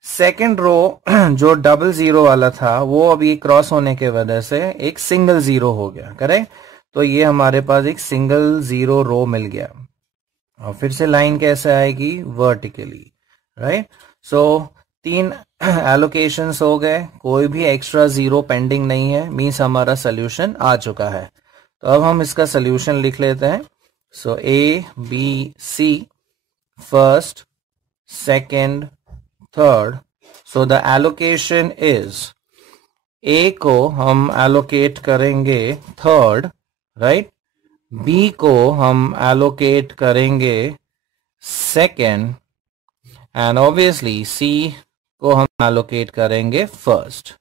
सेकंड रो जो डबल जीरो वाला था वो अभी क्रॉस होने के वजह से एक सिंगल जीरो हो गया, करेक्ट। तो ये हमारे पास एक सिंगल जीरो रो मिल गया। और फिर से लाइन कैसे आएगी? Vertically, right. सो 3 एलोकेशंस हो गए, कोई भी एक्स्ट्रा जीरो पेंडिंग नहीं है, मींस हमारा सोल्यूशन आ चुका है। तो अब हम इसका सोल्यूशन लिख लेते हैं। So A B C, first second third. So the allocation is, A को हम एलोकेट करेंगे थर्ड, राइट। बी को हम एलोकेट करेंगे सेकंड, एंड ऑब्वियसली सी को हम एलोकेट करेंगे फर्स्ट।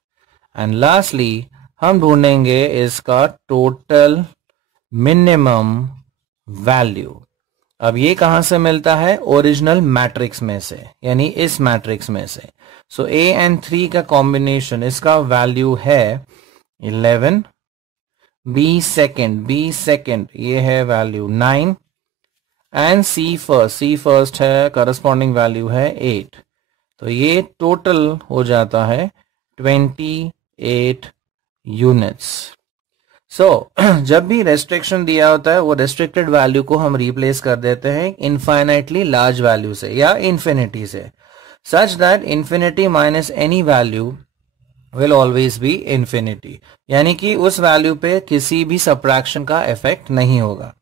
एंड लास्टली हम ढूंढेंगे इसका टोटल मिनिमम वैल्यू। अब ये कहां से मिलता है? ओरिजिनल मैट्रिक्स में से, यानी इस मैट्रिक्स में से। सो ए एंड 3 का कॉम्बिनेशन, इसका वैल्यू है 11। बी सेकंड ये है वैल्यू 9, एंड सी फर्स्ट है, करस्पॉन्डिंग वैल्यू है 8। तो ये टोटल हो जाता है 28 यूनिट्स। सो जब भी रेस्ट्रिक्शन दिया होता है वो रेस्ट्रिक्टेड वैल्यू को हम रिप्लेस कर देते हैं इनफाइनाइटली लार्ज वैल्यू से या इन्फिनिटी से, such that infinity minus any value will always be infinity, यानी कि उस वैल्यू पे किसी भी सब्ट्रैक्शन का इफेक्ट नहीं होगा।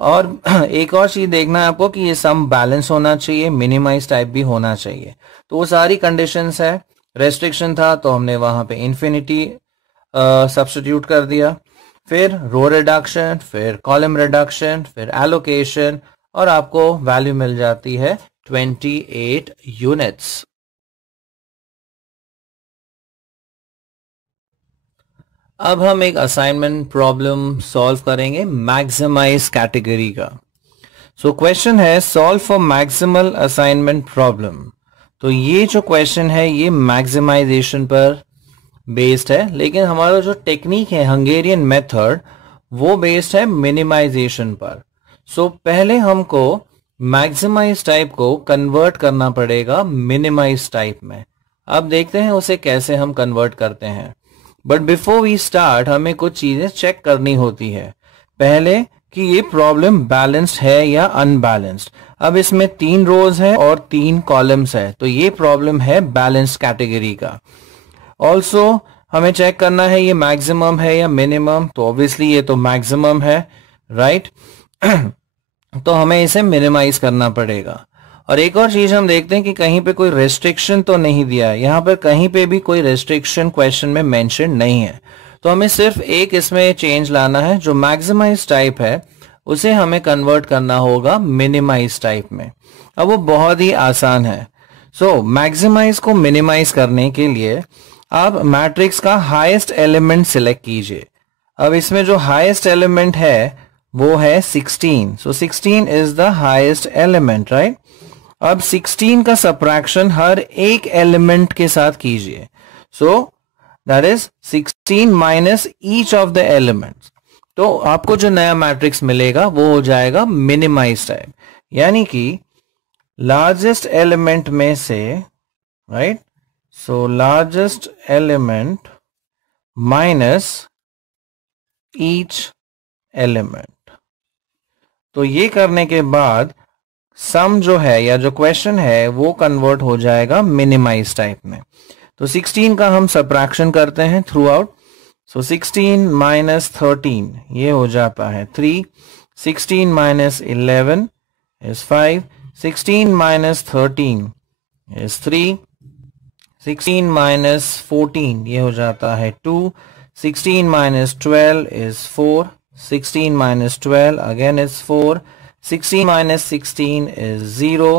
और एक और चीज देखना है आपको कि ये सम बैलेंस होना चाहिए, मिनिमाइज टाइप भी होना चाहिए। तो वो सारी कंडीशंस है। रेस्ट्रिक्शन था तो हमने वहां पे इन्फिनिटी सब्स्टिट्यूट कर दिया, फिर रो रिडक्शन, फिर कॉलम रिडक्शन, फिर एलोकेशन, और आपको वैल्यू मिल जाती है 28 यूनिट्स। अब हम एक असाइनमेंट प्रॉब्लम सॉल्व करेंगे मैक्सिमाइज कैटेगरी का। सो क्वेश्चन है solve for maximal assignment problem. तो ये जो क्वेश्चन है ये मैक्सिमाइजेशन पर बेस्ड है, लेकिन हमारा जो टेक्निक है हंगेरियन मेथड वो बेस्ड है मिनिमाइजेशन पर। सो पहले हमको मैक्सिमाइज टाइप को कन्वर्ट करना पड़ेगा मिनिमाइज टाइप में। अब देखते हैं उसे कैसे हम कन्वर्ट करते हैं। बट बिफोर वी स्टार्ट हमें कुछ चीजें चेक करनी होती है। पहले कि ये प्रॉब्लम बैलेंस्ड है या अनबैलेंस्ड। अब इसमें 3 रोज है और 3 कॉलम्स है, तो ये प्रॉब्लम है बैलेंस्ड कैटेगरी का। ऑल्सो हमें चेक करना है ये मैक्सिमम है या मिनिमम, तो ऑब्वियसली ये तो मैक्सिमम है, राइट। तो हमें इसे मिनिमाइज करना पड़ेगा। और एक और चीज हम देखते हैं कि कहीं पे कोई रेस्ट्रिक्शन तो नहीं दिया है, यहाँ पर कहीं पे भी कोई रेस्ट्रिक्शन क्वेश्चन में मेंशन नहीं है। तो हमें सिर्फ एक इसमें चेंज लाना है, जो मैक्सिमाइज टाइप है उसे हमें कन्वर्ट करना होगा मिनिमाइज टाइप में। अब वो बहुत ही आसान है। सो मैक्सिमाइज को मिनिमाइज करने के लिए आप मैट्रिक्स का हाईएस्ट एलिमेंट सिलेक्ट कीजिए। अब इसमें जो हाईएस्ट एलिमेंट है वो है 16। सो 16 is the highest element, right. अब 16 का सब्ट्रैक्शन हर एक एलिमेंट के साथ कीजिए। So that is 16 minus each of the elements. तो आपको जो नया मैट्रिक्स मिलेगा वो हो जाएगा मिनिमाइज टाइप, यानी कि लार्जेस्ट एलिमेंट में से, right, so largest element minus each element. तो ये करने के बाद सम जो है या जो क्वेश्चन है वो कन्वर्ट हो जाएगा मिनिमाइज टाइप में। तो 16 का हम सब्ट्रैक्शन करते हैं थ्रू आउट। सो 16 माइनस 13 ये हो जाता है 3, 16 minus 11 is 5, 16 minus 13 is 3, 16 minus 14 ये हो जाता है 2, 16 minus 12 is 4, 16 minus 12 again is 4, 16 minus 16 is 0,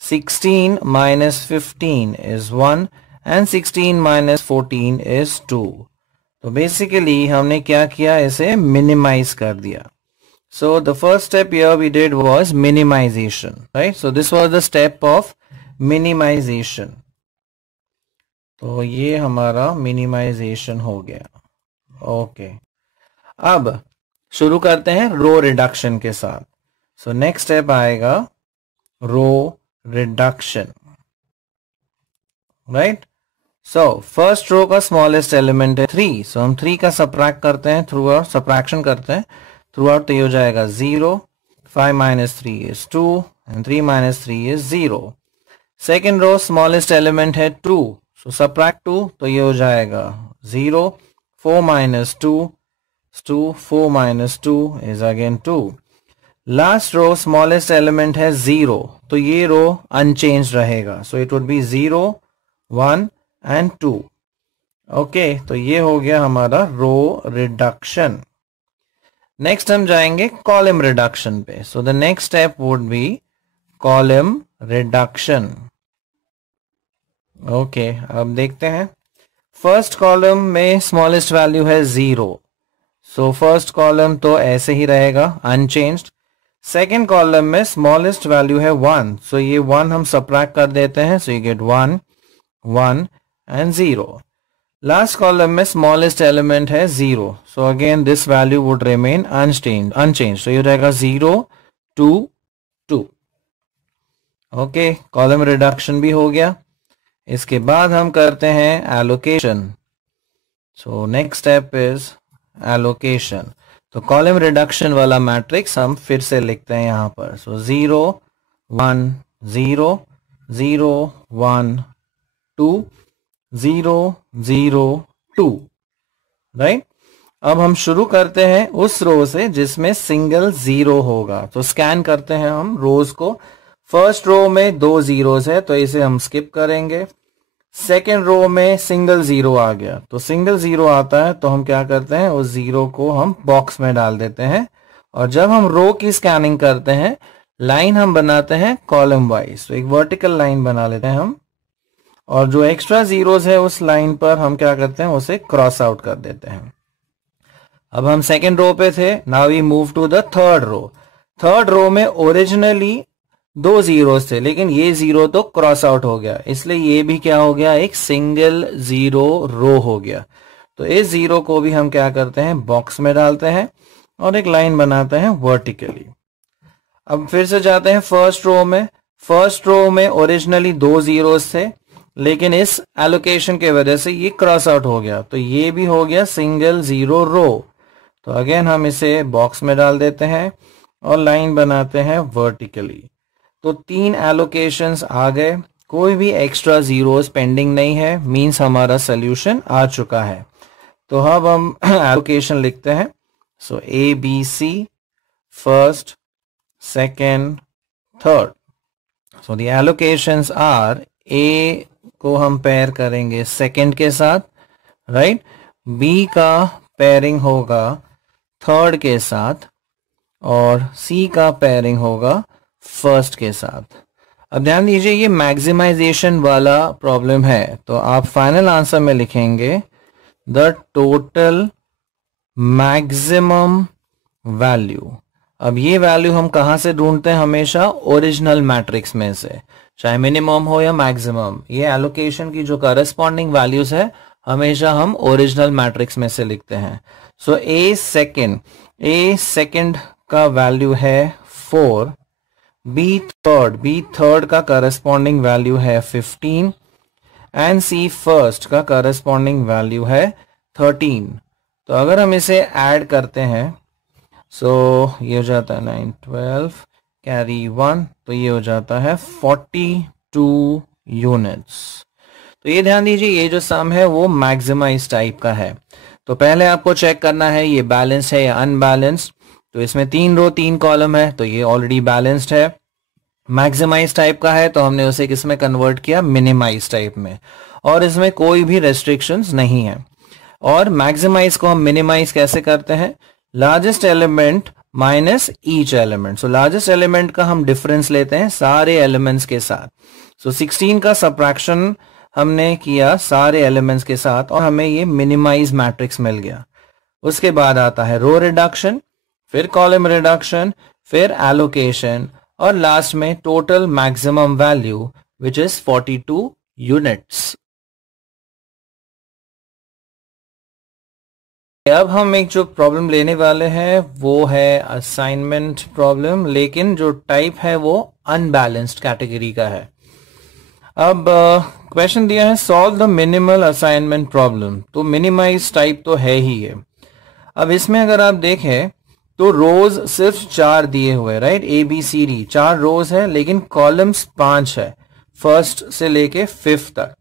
16 minus 15 is 1 and 16 minus 14 is 2. तो बेसिकली हमने क्या किया, इसे मिनिमाइज कर दिया। So the first step here we did was minimization, right? So this was the step of minimization. तो ये हमारा मिनिमाइजेशन हो गया। ओके, अब शुरू करते हैं रो रिडक्शन के साथ। सो नेक्स्ट स्टेप आएगा row reduction, right. So first row का स्मॉलेस्ट एलिमेंट है 3, सो हम 3 का सब्ट्रैक्ट करते हैं थ्रू आउट, सब्ट्रैक्शन करते हैं थ्रू आउट, तो ये हो जाएगा 0, 5 minus 3 is 2 and 3 minus 3 is 0। Second row smallest element है 2, सो सब्ट्रैक्ट 2, तो ये हो जाएगा 0, 4 minus 2 2, 4 minus 2 is again 2. Last row smallest element है 0, तो ये रो unchanged रहेगा, so it would be 0, 1 and 2. Okay, तो ये हो गया हमारा रो रिडक्शन। नेक्स्ट हम जाएंगे कॉलम रिडक्शन पे। So the next step would be column reduction. Okay, अब देखते हैं। फर्स्ट कॉलम में स्मॉलेस्ट वैल्यू है 0, सो फर्स्ट कॉलम तो ऐसे ही रहेगा अनचेंज्ड। सेकेंड कॉलम में स्मॉलेस्ट वैल्यू है 1, सो ये 1 हम सब्ट्रैक्ट कर देते हैं, so you get 1, 1 and 0। Last column में स्मॉलेस्ट एलिमेंट है 0, so again this value would remain unchanged, so ये रहेगा 0, 2, 2। ओके, कॉलम रिडक्शन भी हो गया। इसके बाद हम करते हैं allocation. So next step is allocation. तो कॉलम रिडक्शन वाला मैट्रिक्स हम फिर से लिखते हैं यहां पर। सो 0, 1, 0, 0, 1, 2, 0, 0, 2, राइट। अब हम शुरू करते हैं उस रो से जिसमें सिंगल 0 होगा। तो स्कैन करते हैं हम रोज को। फर्स्ट रो में 2 जीरोस है, तो इसे हम स्किप करेंगे। सेकेंड रो में सिंगल 0 आ गया, तो सिंगल 0 आता है तो हम क्या करते हैं, उस 0 को हम बॉक्स में डाल देते हैं। और जब हम रो की स्कैनिंग करते हैं, लाइन हम बनाते हैं कॉलम वाइज, तो एक वर्टिकल लाइन बना लेते हैं हम, और जो एक्स्ट्रा जीरोस है उस लाइन पर हम क्या करते हैं, उसे क्रॉस आउट कर देते हैं। अब हम सेकेंड रो पे थे, now we move to the third row. Third row में ओरिजिनली 2 जीरोस थे, लेकिन ये 0 तो क्रॉस आउट हो गया, इसलिए ये भी क्या हो गया, एक सिंगल 0 रो हो गया। तो इस 0 को भी हम क्या करते हैं, बॉक्स में डालते हैं और एक लाइन बनाते हैं वर्टिकली। अब फिर से जाते हैं फर्स्ट रो में। फर्स्ट रो में ओरिजिनली 2 जीरोस थे, लेकिन इस एलोकेशन के वजह से ये क्रॉस आउट हो गया, तो ये भी हो गया सिंगल 0 रो। तो अगेन हम इसे बॉक्स में डाल देते हैं और लाइन बनाते हैं वर्टिकली। तो 3 एलोकेशंस आ गए, कोई भी एक्स्ट्रा जीरोस पेंडिंग नहीं है, मींस हमारा सोल्यूशन आ चुका है। तो अब हम एलोकेशन लिखते हैं। So A B C, first, second, third. So the allocations are, A को हम पेयर करेंगे सेकंड के साथ, राइट, बी का पेयरिंग होगा थर्ड के साथ, और सी का पेयरिंग होगा फर्स्ट के साथ। अब ध्यान दीजिए ये मैक्सिमाइजेशन वाला प्रॉब्लम है, तो आप फाइनल आंसर में लिखेंगे द टोटल मैक्सिमम वैल्यू। अब ये वैल्यू हम कहां से ढूंढते हैं? हमेशा ओरिजिनल मैट्रिक्स में से, चाहे मिनिमम हो या मैक्सिमम। ये एलोकेशन की जो करस्पॉन्डिंग वैल्यूज है हमेशा हम ओरिजिनल मैट्रिक्स में से लिखते हैं। सो ए सेकंड का वैल्यू है 4, बी थर्ड का करस्पॉन्डिंग वैल्यू है 15 एंड सी फर्स्ट का करस्पॉन्डिंग वैल्यू है 13। तो अगर हम इसे ऐड करते हैं, सो ये हो जाता है 9 12 कैरी 1, तो ये हो जाता है 42 यूनिट्स। तो ये ध्यान दीजिए ये जो सम है वो मैक्सिमाइज टाइप का है। तो पहले आपको चेक करना है ये बैलेंस है या अनबैलेंस्ड। तो इसमें 3 रो 3 कॉलम है, तो ये ऑलरेडी बैलेंस्ड है। मैक्सिमाइज टाइप का है तो हमने उसे किस में कन्वर्ट किया? मिनिमाइज टाइप में, और इसमें कोई भी रेस्ट्रिक्शंस नहीं है। और मैक्सिमाइज को हम मिनिमाइज कैसे करते हैं? Largest element minus each element. So largest element का हम डिफरेंस लेते हैं सारे एलिमेंट्स के साथ। सो 16 का सब्ट्रैक्शन हमने किया सारे एलिमेंट्स के साथ और हमें ये मिनिमाइज मैट्रिक्स मिल गया। उसके बाद आता है रो रिडक्शन, फिर कॉलम रिडक्शन, फिर एलोकेशन, और लास्ट में total maximum value which is 42 units. अब हम एक जो प्रॉब्लम लेने वाले हैं वो है असाइनमेंट प्रॉब्लम, लेकिन जो टाइप है वो अनबैलेंस्ड कैटेगरी का है। अब क्वेश्चन दिया है solve the minimal assignment problem, तो मिनिमाइज टाइप तो है ही है। अब इसमें अगर आप देखें तो रोज सिर्फ 4 दिए हुए, right, A B C D 4 rows है, लेकिन कॉलम्स 5 है, फर्स्ट से लेके 5th तक।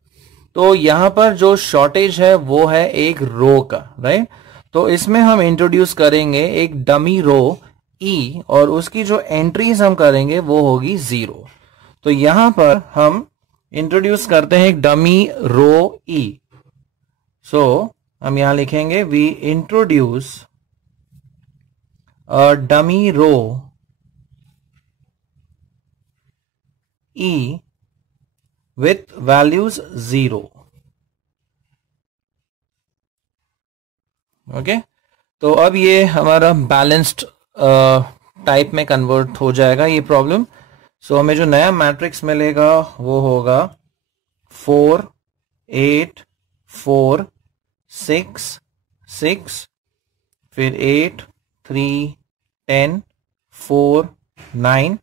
तो यहां पर जो शॉर्टेज है वो है एक रो का, राइट। तो इसमें हम इंट्रोड्यूस करेंगे एक डमी रो ई, और उसकी जो एंट्रीज हम करेंगे वो होगी 0। तो यहां पर हम इंट्रोड्यूस करते हैं एक डमी रो ई। सो हम यहां लिखेंगे we introduce a dummy row E with values 0. Okay, तो अब ये हमारा बैलेंस्ड टाइप में कन्वर्ट हो जाएगा ये प्रॉब्लम। सो हमें जो नया मैट्रिक्स मिलेगा वो होगा 4 8 4 6 6, फिर 8 3 10 4 9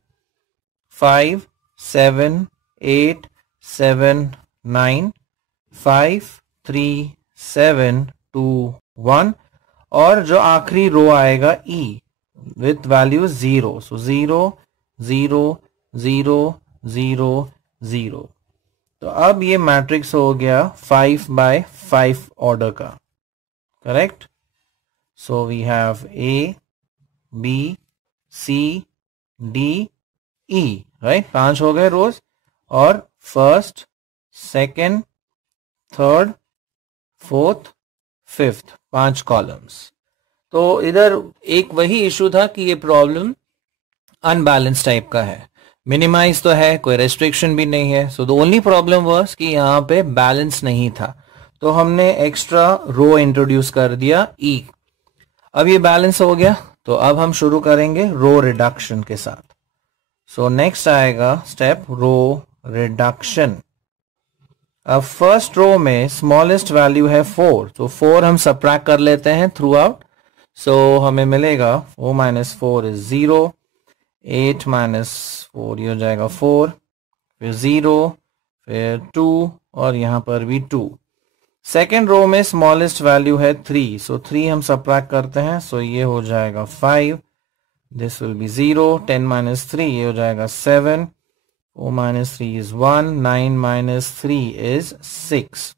5 7 8 7 9 5 3 7 2 1, और जो आखिरी रो आएगा E विथ वैल्यू 0। सो 0 0 0 0 0। तो अब ये मैट्रिक्स हो गया 5 by 5 ऑर्डर का, correct. So we have A B C D E, right, 5 हो गए रोज, और first second third fourth fifth 5 columns. तो इधर एक वही इशू था कि ये प्रॉब्लम अनबैलेंस टाइप का है, मिनिमाइज तो है, कोई रेस्ट्रिक्शन भी नहीं है। So the only problem was कि यहाँ पे बैलेंस नहीं था, तो हमने एक्स्ट्रा रो इंट्रोड्यूस कर दिया E। अब ये बैलेंस हो गया, तो अब हम शुरू करेंगे रो रिडक्शन के साथ। सो नेक्स्ट आएगा स्टेप रो रिडक्शन। अब फर्स्ट रो में स्मॉलेस्ट वैल्यू है 4, तो 4 हम सबट्रैक्ट कर लेते हैं थ्रू आउट। सो हमें मिलेगा 4 minus 4 is 0, 8 minus 4 ये हो जाएगा 4, फिर 0, फिर 2, और यहां पर भी 2। सेकेंड रो में स्मॉलेस्ट वैल्यू है 3, सो 3 हम सबट्रैक्ट करते हैं, सो ये हो जाएगा 5, दिस विल बी 0, 10 minus 3 ये हो जाएगा 7, 4 minus 3 is 1, 9 minus 3 is 6।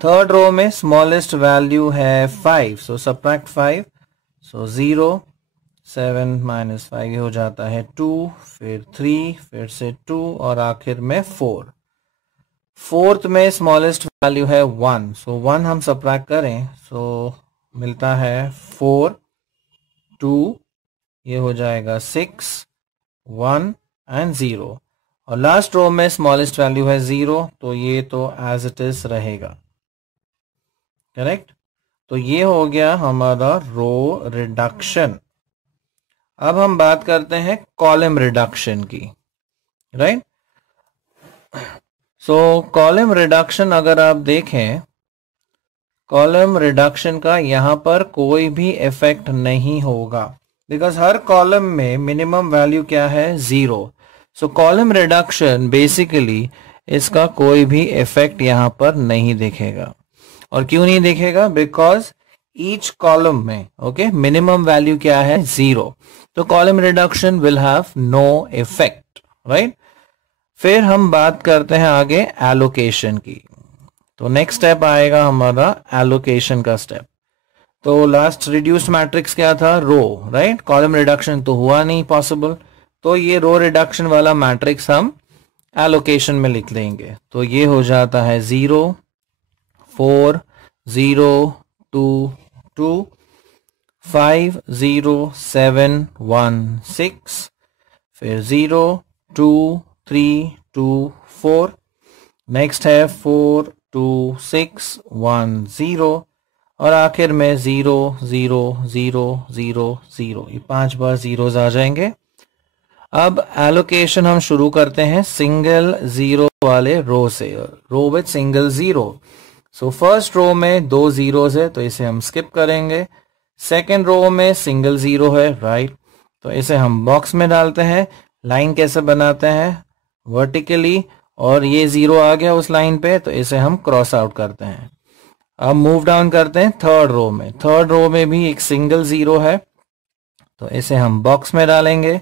Third row में स्मॉलेस्ट वैल्यू है 5, सो सबट्रैक्ट 5, सो 0, 7 माइनस 5 ये हो जाता है 2, फिर 3, फिर से 2 और आखिर में 4। फोर्थ में स्मॉलेस्ट वैल्यू है 1, सो 1 हम सबट्रैक्ट करें सो मिलता है 4, 2, ये हो जाएगा 6, 1 एंड 0 और लास्ट रो में स्मॉलेस्ट वैल्यू है 0, तो ये तो एज इट इज रहेगा। करेक्ट। तो ये हो गया हमारा रो रिडक्शन। अब हम बात करते हैं कॉलम रिडक्शन की, राइट। सो कॉलम रिडक्शन अगर आप देखें, कॉलम रिडक्शन का यहां पर कोई भी इफेक्ट नहीं होगा बिकॉज हर कॉलम में मिनिमम वैल्यू क्या है 0। सो कॉलम रिडक्शन बेसिकली इसका कोई भी इफेक्ट यहां पर नहीं दिखेगा। और क्यों नहीं दिखेगा? बिकॉज ईच कॉलम में ओके मिनिमम वैल्यू क्या है 0, तो column reduction will have no effect, right. फिर हम बात करते हैं आगे एलोकेशन की। तो नेक्स्ट स्टेप आएगा हमारा एलोकेशन का स्टेप। तो लास्ट रिड्यूस्ड मैट्रिक्स क्या था? रो, राइट। कॉलम रिडक्शन तो हुआ नहीं पॉसिबल, तो ये रो रिडक्शन वाला मैट्रिक्स हम एलोकेशन में लिख लेंगे। तो ये हो जाता है 0, 4, 0, 2, 2, 5, 0, 7, 1, 6, फिर 0, 2, 3, 2, 4, नेक्स्ट है 4, 2, 6, 1, 0 और आखिर में 0, 0, 0, 0, 0, ये 5 बार जीरोस आ जाएंगे। अब एलोकेशन हम शुरू करते हैं सिंगल जीरो वाले रो से, row with single zero. So first row में 2 जीरोस है तो इसे हम स्किप करेंगे। सेकेंड रो में सिंगल जीरो है, राइट, तो इसे हम बॉक्स में डालते हैं। लाइन कैसे बनाते हैं? वर्टिकली, और ये 0 आ गया उस लाइन पे तो इसे हम क्रॉस आउट करते हैं। अब मूव डाउन करते हैं थर्ड रो में। थर्ड रो में भी एक सिंगल 0 है तो इसे हम बॉक्स में डालेंगे।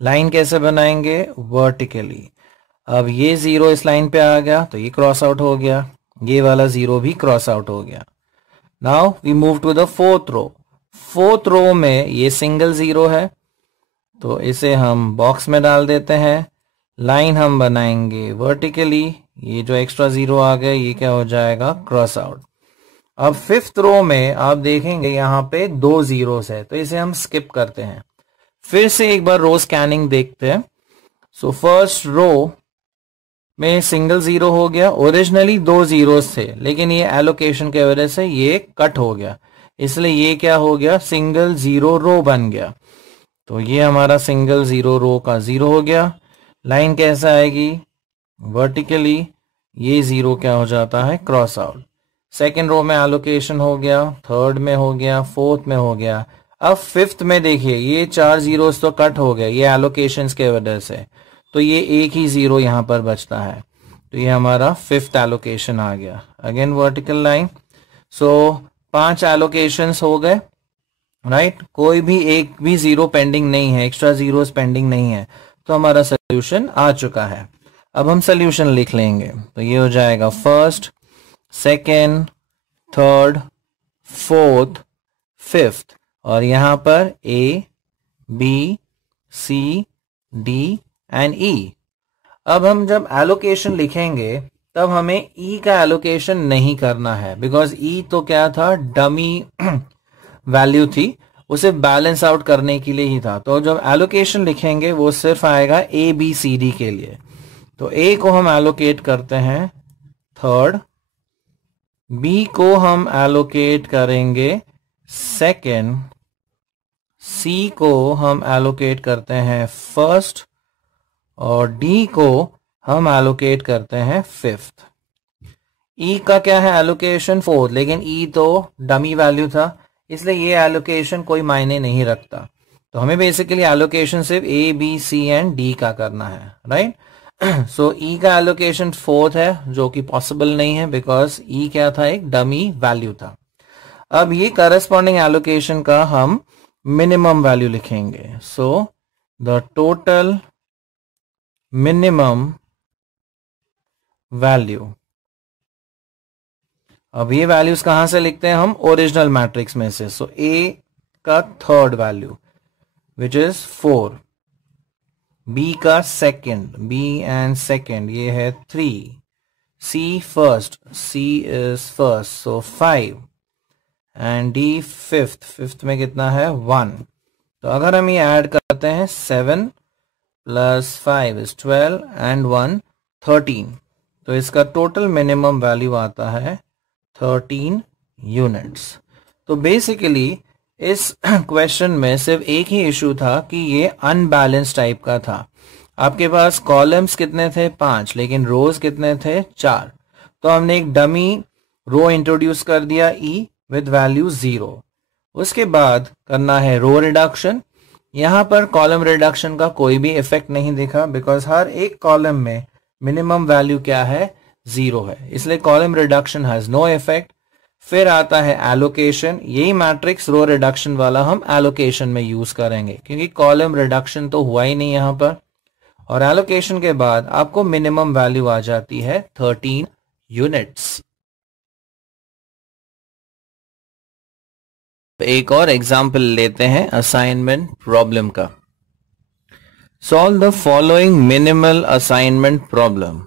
लाइन कैसे बनाएंगे? वर्टिकली। अब ये 0 इस लाइन पे आ गया तो ये क्रॉस आउट हो गया, ये वाला 0 भी क्रॉस आउट हो गया। Now we move to the fourth row. Fourth row में ये सिंगल 0 है तो इसे हम बॉक्स में डाल देते हैं। लाइन हम बनाएंगे वर्टिकली, ये जो एक्स्ट्रा 0 आ गया ये क्या हो जाएगा? Cross out. अब फिफ्थ रो में आप देखेंगे यहाँ पे 2 जीरोस है तो इसे हम स्किप करते हैं। फिर से एक बार रो स्कैनिंग देखते हैं। सो फर्स्ट रो में सिंगल 0 हो गया, ओरिजिनली 2 जीरोस थे लेकिन ये एलोकेशन के वजह से ये कट हो गया, इसलिए ये क्या हो गया? सिंगल 0 रो बन गया। तो ये हमारा सिंगल 0 रो का 0 हो गया। लाइन कैसे आएगी? वर्टिकली, ये 0 क्या हो जाता है? Cross out. सेकेंड रो में एलोकेशन हो गया, थर्ड में हो गया, फोर्थ में हो गया। अब फिफ्थ में देखिए ये 4 जीरोस तो कट हो गए ये एलोकेशंस के वजह से, तो ये एक ही 0 यहां पर बचता है, तो ये हमारा फिफ्थ एलोकेशन आ गया। Again vertical line. So 5 allocations हो गए, राइट। कोई भी एक भी 0 पेंडिंग नहीं है, एक्स्ट्रा जीरोस पेंडिंग नहीं है, तो हमारा सोल्यूशन आ चुका है। अब हम सोल्यूशन लिख लेंगे तो ये हो जाएगा first, second, third, fourth, fifth और यहां पर ए, बी, सी, डी एंड ई। अब हम जब एलोकेशन लिखेंगे तब हमें ई का एलोकेशन नहीं करना है बिकॉज ई तो क्या था? डमी वैल्यू थी, उसे बैलेंस आउट करने के लिए ही था। तो जब एलोकेशन लिखेंगे वो सिर्फ आएगा ए, बी, सी, डी के लिए। तो ए को हम एलोकेट करते हैं थर्ड, बी को हम एलोकेट करेंगे सेकेंड, सी को हम एलोकेट करते हैं फर्स्ट और डी को हम एलोकेट करते हैं फिफ्थ। ई का क्या है? एलोकेशन फोर्थ, लेकिन ई तो डमी वैल्यू था इसलिए ये एलोकेशन कोई मायने नहीं रखता। तो हमें बेसिकली एलोकेशन सिर्फ ए, बी, सी एंड डी का करना है, राइट। सो ई का एलोकेशन फोर्थ है जो कि पॉसिबल नहीं है बिकॉज ई क्या था? एक डमी वैल्यू था। अब ये करस्पॉन्डिंग एलोकेशन का हम मिनिमम वैल्यू लिखेंगे। So the total minimum value. अब ये वैल्यूज कहां से लिखते हैं हम? ओरिजिनल मैट्रिक्स में से। सो ए का third value, which is 4, B का सेकंड, बी एंड सेकंड ये है 3, C first, C is first so 5, and D fifth, fifth में कितना है 1। तो अगर हम ये ऐड करते हैं 7 प्लस 5 इज 12 एंड 1 13, तो इसका टोटल मिनिमम वैल्यू आता है 13 यूनिट्स। तो बेसिकली इस क्वेश्चन में सिर्फ एक ही इशू था कि ये अनबैलेंस टाइप का था। आपके पास कॉलम्स कितने थे 5, लेकिन रोज कितने थे 4। तो हमने एक डमी रो इंट्रोड्यूस कर दिया ई विद वैल्यू 0। उसके बाद करना है रो रिडक्शन। यहां पर कॉलम रिडक्शन का कोई भी इफेक्ट नहीं दिखा, बिकॉज हर एक कॉलम में मिनिमम वैल्यू क्या है 0 है, इसलिए column reduction has no effect. फिर आता है एलोकेशन। यही मैट्रिक्स रो रिडक्शन वाला हम एलोकेशन में यूज करेंगे, क्योंकि कॉलम रिडक्शन तो हुआ ही नहीं यहां पर। और एलोकेशन के बाद आपको मिनिमम वैल्यू आ जाती है 13 यूनिट्स। एक और एग्जाम्पल लेते हैं असाइनमेंट प्रॉब्लम का। Solve the following minimal assignment problem.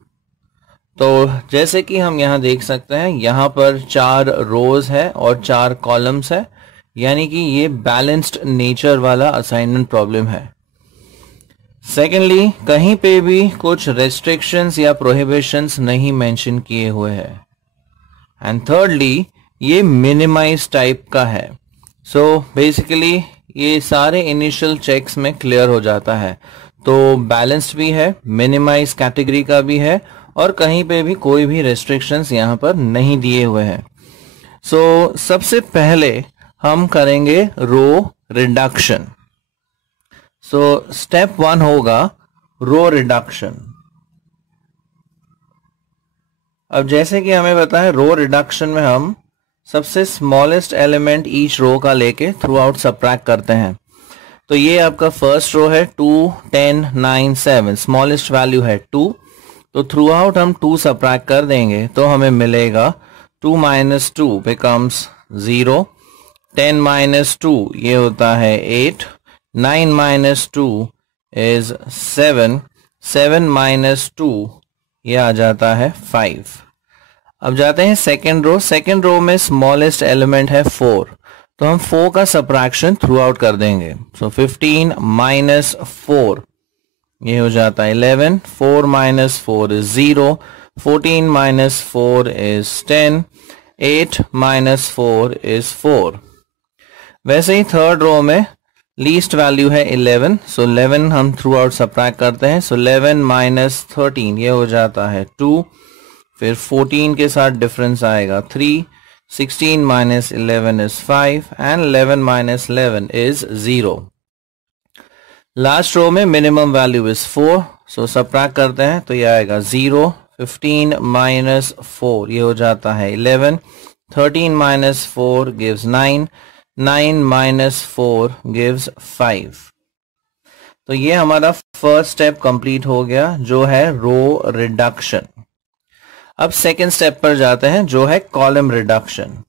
तो जैसे कि हम यहां देख सकते हैं, यहां पर 4 रोज है और 4 कॉलम्स है, यानी कि ये बैलेंस्ड नेचर वाला असाइनमेंट प्रॉब्लम है। सेकेंडली, कहीं पे भी कुछ रेस्ट्रिक्शंस या प्रोहिबिशंस नहीं मेंशन किए हुए हैं। एंड थर्डली, ये मिनिमाइज टाइप का है। सो बेसिकली ये सारे इनिशियल चेक्स में क्लियर हो जाता है। तो बैलेंस्ड भी है, मिनिमाइज कैटेगरी का भी है, और कहीं पे भी कोई भी रेस्ट्रिक्शंस यहां पर नहीं दिए हुए हैं। सो सबसे पहले हम करेंगे रो रिडक्शन। सो स्टेप 1 होगा रो रिडक्शन। अब जैसे कि हमें पता है, रो रिडक्शन में हम सबसे स्मॉलेस्ट एलिमेंट ईच रो का लेके थ्रू आउट सबट्रैक्ट करते हैं। तो ये आपका फर्स्ट रो है 2 10 9 7, स्मॉलेस्ट वैल्यू है 2, तो थ्रू आउट हम 2 सबट्रैक्ट कर देंगे तो हमें मिलेगा 2 माइनस 2 बिकम्स 0, 10 माइनस 2 ये होता है 8, 9 माइनस 2 इज 7, 7 माइनस 2 ये आ जाता है 5। अब जाते हैं सेकेंड रो। सेकेंड रो में स्मॉलेस्ट एलिमेंट है 4, तो हम 4 का सबट्रैक्शन थ्रू आउट कर देंगे। सो 15 माइनस 4 ये हो जाता है 11, 4 minus 4 is 0, 14 minus 4 is 10, 8 minus 4 is 4। वैसे ही थर्ड रो में लीस्ट वैल्यू है 11, सो 11 हम थ्रू आउट सबट्रैक्ट करते हैं। सो 11 माइनस 13 ये हो जाता है 2, फिर 14 के साथ डिफरेंस आएगा 3, 16 minus 11 is 5 and 11 minus 11 is 0। Last row में minimum value is 4, so subtract करते हैं तो ये आएगा 0, 15 माइनस 4 ये हो जाता है 11, 13 माइनस 4 गिव्स 9, 9 माइनस 4 गिव्स 5। तो ये हमारा फर्स्ट स्टेप कंप्लीट हो गया, जो है रो रिडक्शन। अब सेकेंड स्टेप पर जाते हैं, जो है column reduction.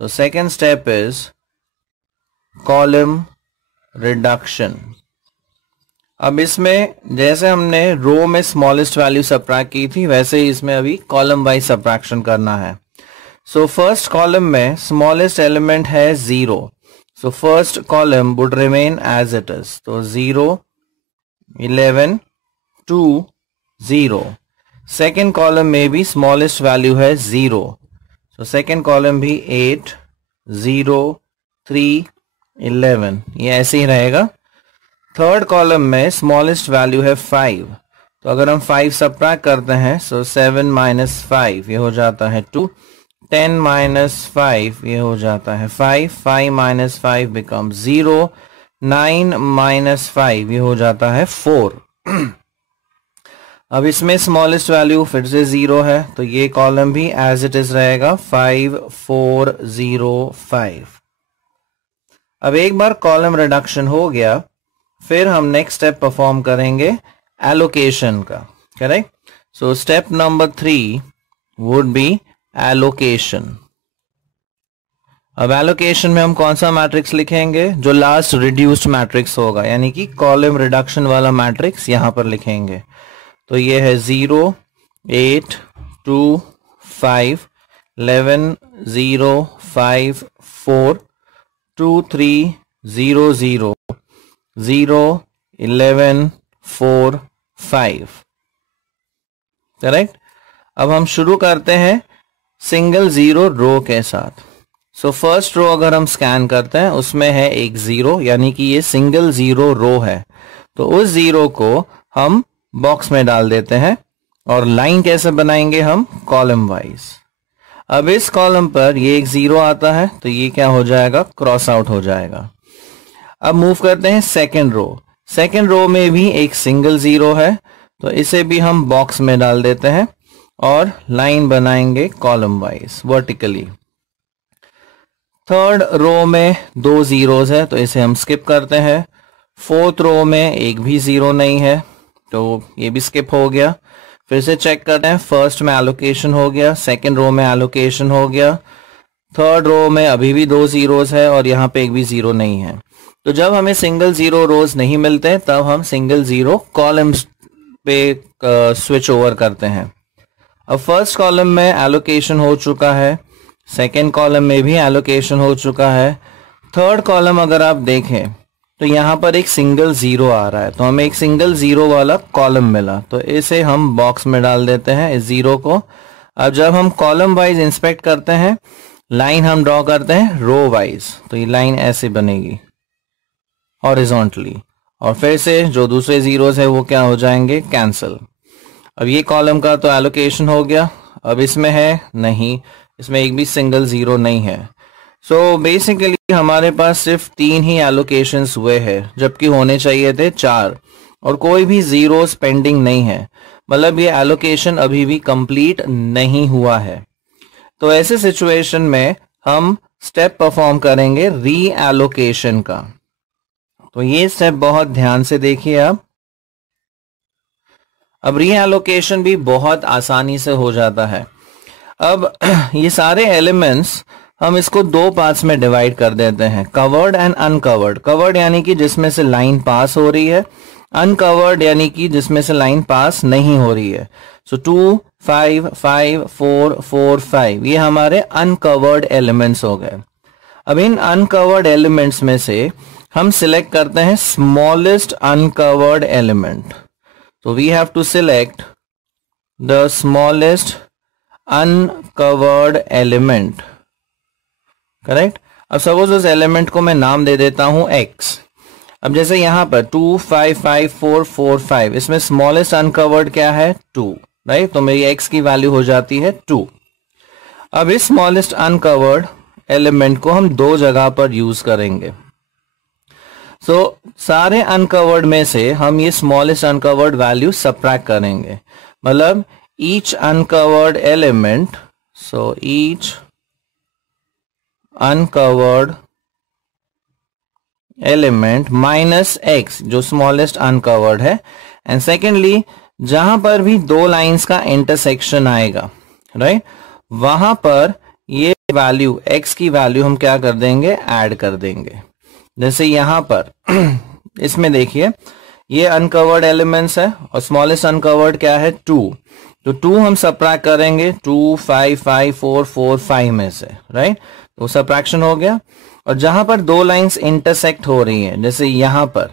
So second step is column reduction. अब इसमें जैसे हमने रो में स्मॉलेस्ट वैल्यू सबट्रैक्ट की थी, वैसे ही इसमें अभी कॉलम वाइज सबट्रैक्शन करना है। सो फर्स्ट कॉलम में स्मॉलेस्ट एलिमेंट है 0, so first column would remain as it is. तो 0, 11, 2, 0। सेकेंड कॉलम में भी स्मॉलेस्ट वैल्यू है 0, सो सेकेंड कॉलम भी 8, 0, 3, 11 ये ऐसे ही रहेगा। थर्ड कॉलम में स्मॉलेस्ट वैल्यू है 5, तो अगर हम 5 सबट्रैक्ट करते हैं, सो 7 माइनस 5 ये हो जाता है 2, 10 माइनस 5 ये हो जाता है 5, 5 माइनस 5 बिकम 0, 9 माइनस 5 ये हो जाता है 4। अब इसमें स्मॉलेस्ट वैल्यू फिर से 0 है, तो ये कॉलम भी एज इट इज रहेगा 5, 4, 0, 5। अब एक बार कॉलम रिडक्शन हो गया, फिर हम नेक्स्ट स्टेप परफॉर्म करेंगे एलोकेशन का, correct. So step number 3 would be allocation. अब एलोकेशन में हम कौन सा मैट्रिक्स लिखेंगे, जो लास्ट रिड्यूस्ड मैट्रिक्स होगा, यानी कि कॉलम रिडक्शन वाला मैट्रिक्स यहां पर लिखेंगे। तो ये है 0 8 2 5 11 0 5 4 2 3 0 0 0 11 4 5। करेक्ट। अब हम शुरू करते हैं सिंगल जीरो रो के साथ। सो फर्स्ट रो अगर हम स्कैन करते हैं उसमें है एक जीरो, यानी कि ये सिंगल जीरो रो है। तो उस जीरो को हम बॉक्स में डाल देते हैं और लाइन कैसे बनाएंगे हम, कॉलम वाइज। अब इस कॉलम पर ये एक जीरो आता है तो ये क्या हो जाएगा, क्रॉस आउट हो जाएगा। अब मूव करते हैं सेकेंड रो। सेकेंड रो में भी एक सिंगल जीरो है तो इसे भी हम बॉक्स में डाल देते हैं और लाइन बनाएंगे column wise vertically. Third row में दो जीरोस है तो इसे हम स्किप करते हैं। फोर्थ रो में एक भी जीरो नहीं है तो ये भी स्किप हो गया। फिर से चेक करते हैं, फर्स्ट में एलोकेशन हो गया, सेकंड रो में एलोकेशन हो गया, थर्ड रो में अभी भी दो जीरोस है और यहाँ पे एक भी जीरो नहीं है। तो जब हमें सिंगल जीरो रोज नहीं मिलते तब हम सिंगल जीरो कॉलम्स पे स्विच ओवर करते हैं। अब फर्स्ट कॉलम में एलोकेशन हो चुका है, सेकेंड कॉलम में भी एलोकेशन हो चुका है, थर्ड कॉलम अगर आप देखें तो यहाँ पर एक सिंगल जीरो आ रहा है तो हमें एक सिंगल जीरो वाला कॉलम मिला तो इसे हम बॉक्स में डाल देते हैं इस जीरो को। अब जब हम कॉलम वाइज इंस्पेक्ट करते हैं, लाइन हम ड्रॉ करते हैं रो वाइज, तो ये लाइन ऐसे बनेगी हॉरिजॉन्टली और फिर से जो दूसरे जीरोस है वो क्या हो जाएंगे, कैंसिल। अब ये कॉलम का तो एलोकेशन हो गया, अब इसमें है नहीं, इसमें एक भी सिंगल जीरो नहीं है। सो बेसिकली हमारे पास सिर्फ 3 ही एलोकेशंस हुए हैं जबकि होने चाहिए थे 4 और कोई भी जीरोस पेंडिंग नहीं है, मतलब ये एलोकेशन अभी भी कंप्लीट नहीं हुआ है। तो ऐसे सिचुएशन में हम स्टेप परफॉर्म करेंगे री एलोकेशन का। तो ये स्टेप बहुत ध्यान से देखिए आप। अब री एलोकेशन भी बहुत आसानी से हो जाता है। अब ये सारे एलिमेंट्स हम इसको दो पार्ट्स में डिवाइड कर देते हैं, कवर्ड एंड अनकवर्ड। कवर्ड यानी कि जिसमें से लाइन पास हो रही है, अनकवर्ड यानी कि जिसमें से लाइन पास नहीं हो रही है। सो 2 5 5 4 4 5 ये हमारे अनकवर्ड एलिमेंट्स हो गए। अब इन अनकवर्ड एलिमेंट्स में से हम सिलेक्ट करते हैं स्मॉलेस्ट अनकवर्ड एलिमेंट। तो we have to select the smallest uncovered element. Correct. अब सपोज उस एलिमेंट को मैं नाम दे देता हूं x। अब जैसे यहां पर 2 5 5 4 4 5 इसमें स्मॉलेस्ट अनकवर्ड क्या है, 2, राइट। तो मेरी x की वैल्यू हो जाती है 2। अब इस स्मॉलेस्ट अनकवर्ड एलिमेंट को हम दो जगह पर यूज करेंगे। सो सारे अनकवर्ड में से हम ये स्मॉलेस्ट अनकवर्ड वैल्यू सबट्रैक्ट करेंगे, मतलब each uncovered element, so each uncovered element minus x जो स्मॉलेस्ट अनकवर्ड है। एंड सेकेंडली जहां पर भी दो लाइंस का इंटरसेक्शन आएगा, राइट, वहां पर ये वैल्यू x की वैल्यू हम क्या कर देंगे, ऐड कर देंगे। जैसे यहां पर इसमें देखिए ये अनकवर्ड एलिमेंट्स है और स्मॉलेस्ट अनकवर्ड क्या है, 2। तो 2 हम सबट्रैक्ट करेंगे 2 5 5 4 4 5 में से, राइट। तो सबट्रैक्शन हो गया। और जहां पर दो लाइंस इंटरसेक्ट हो रही हैं, जैसे यहां पर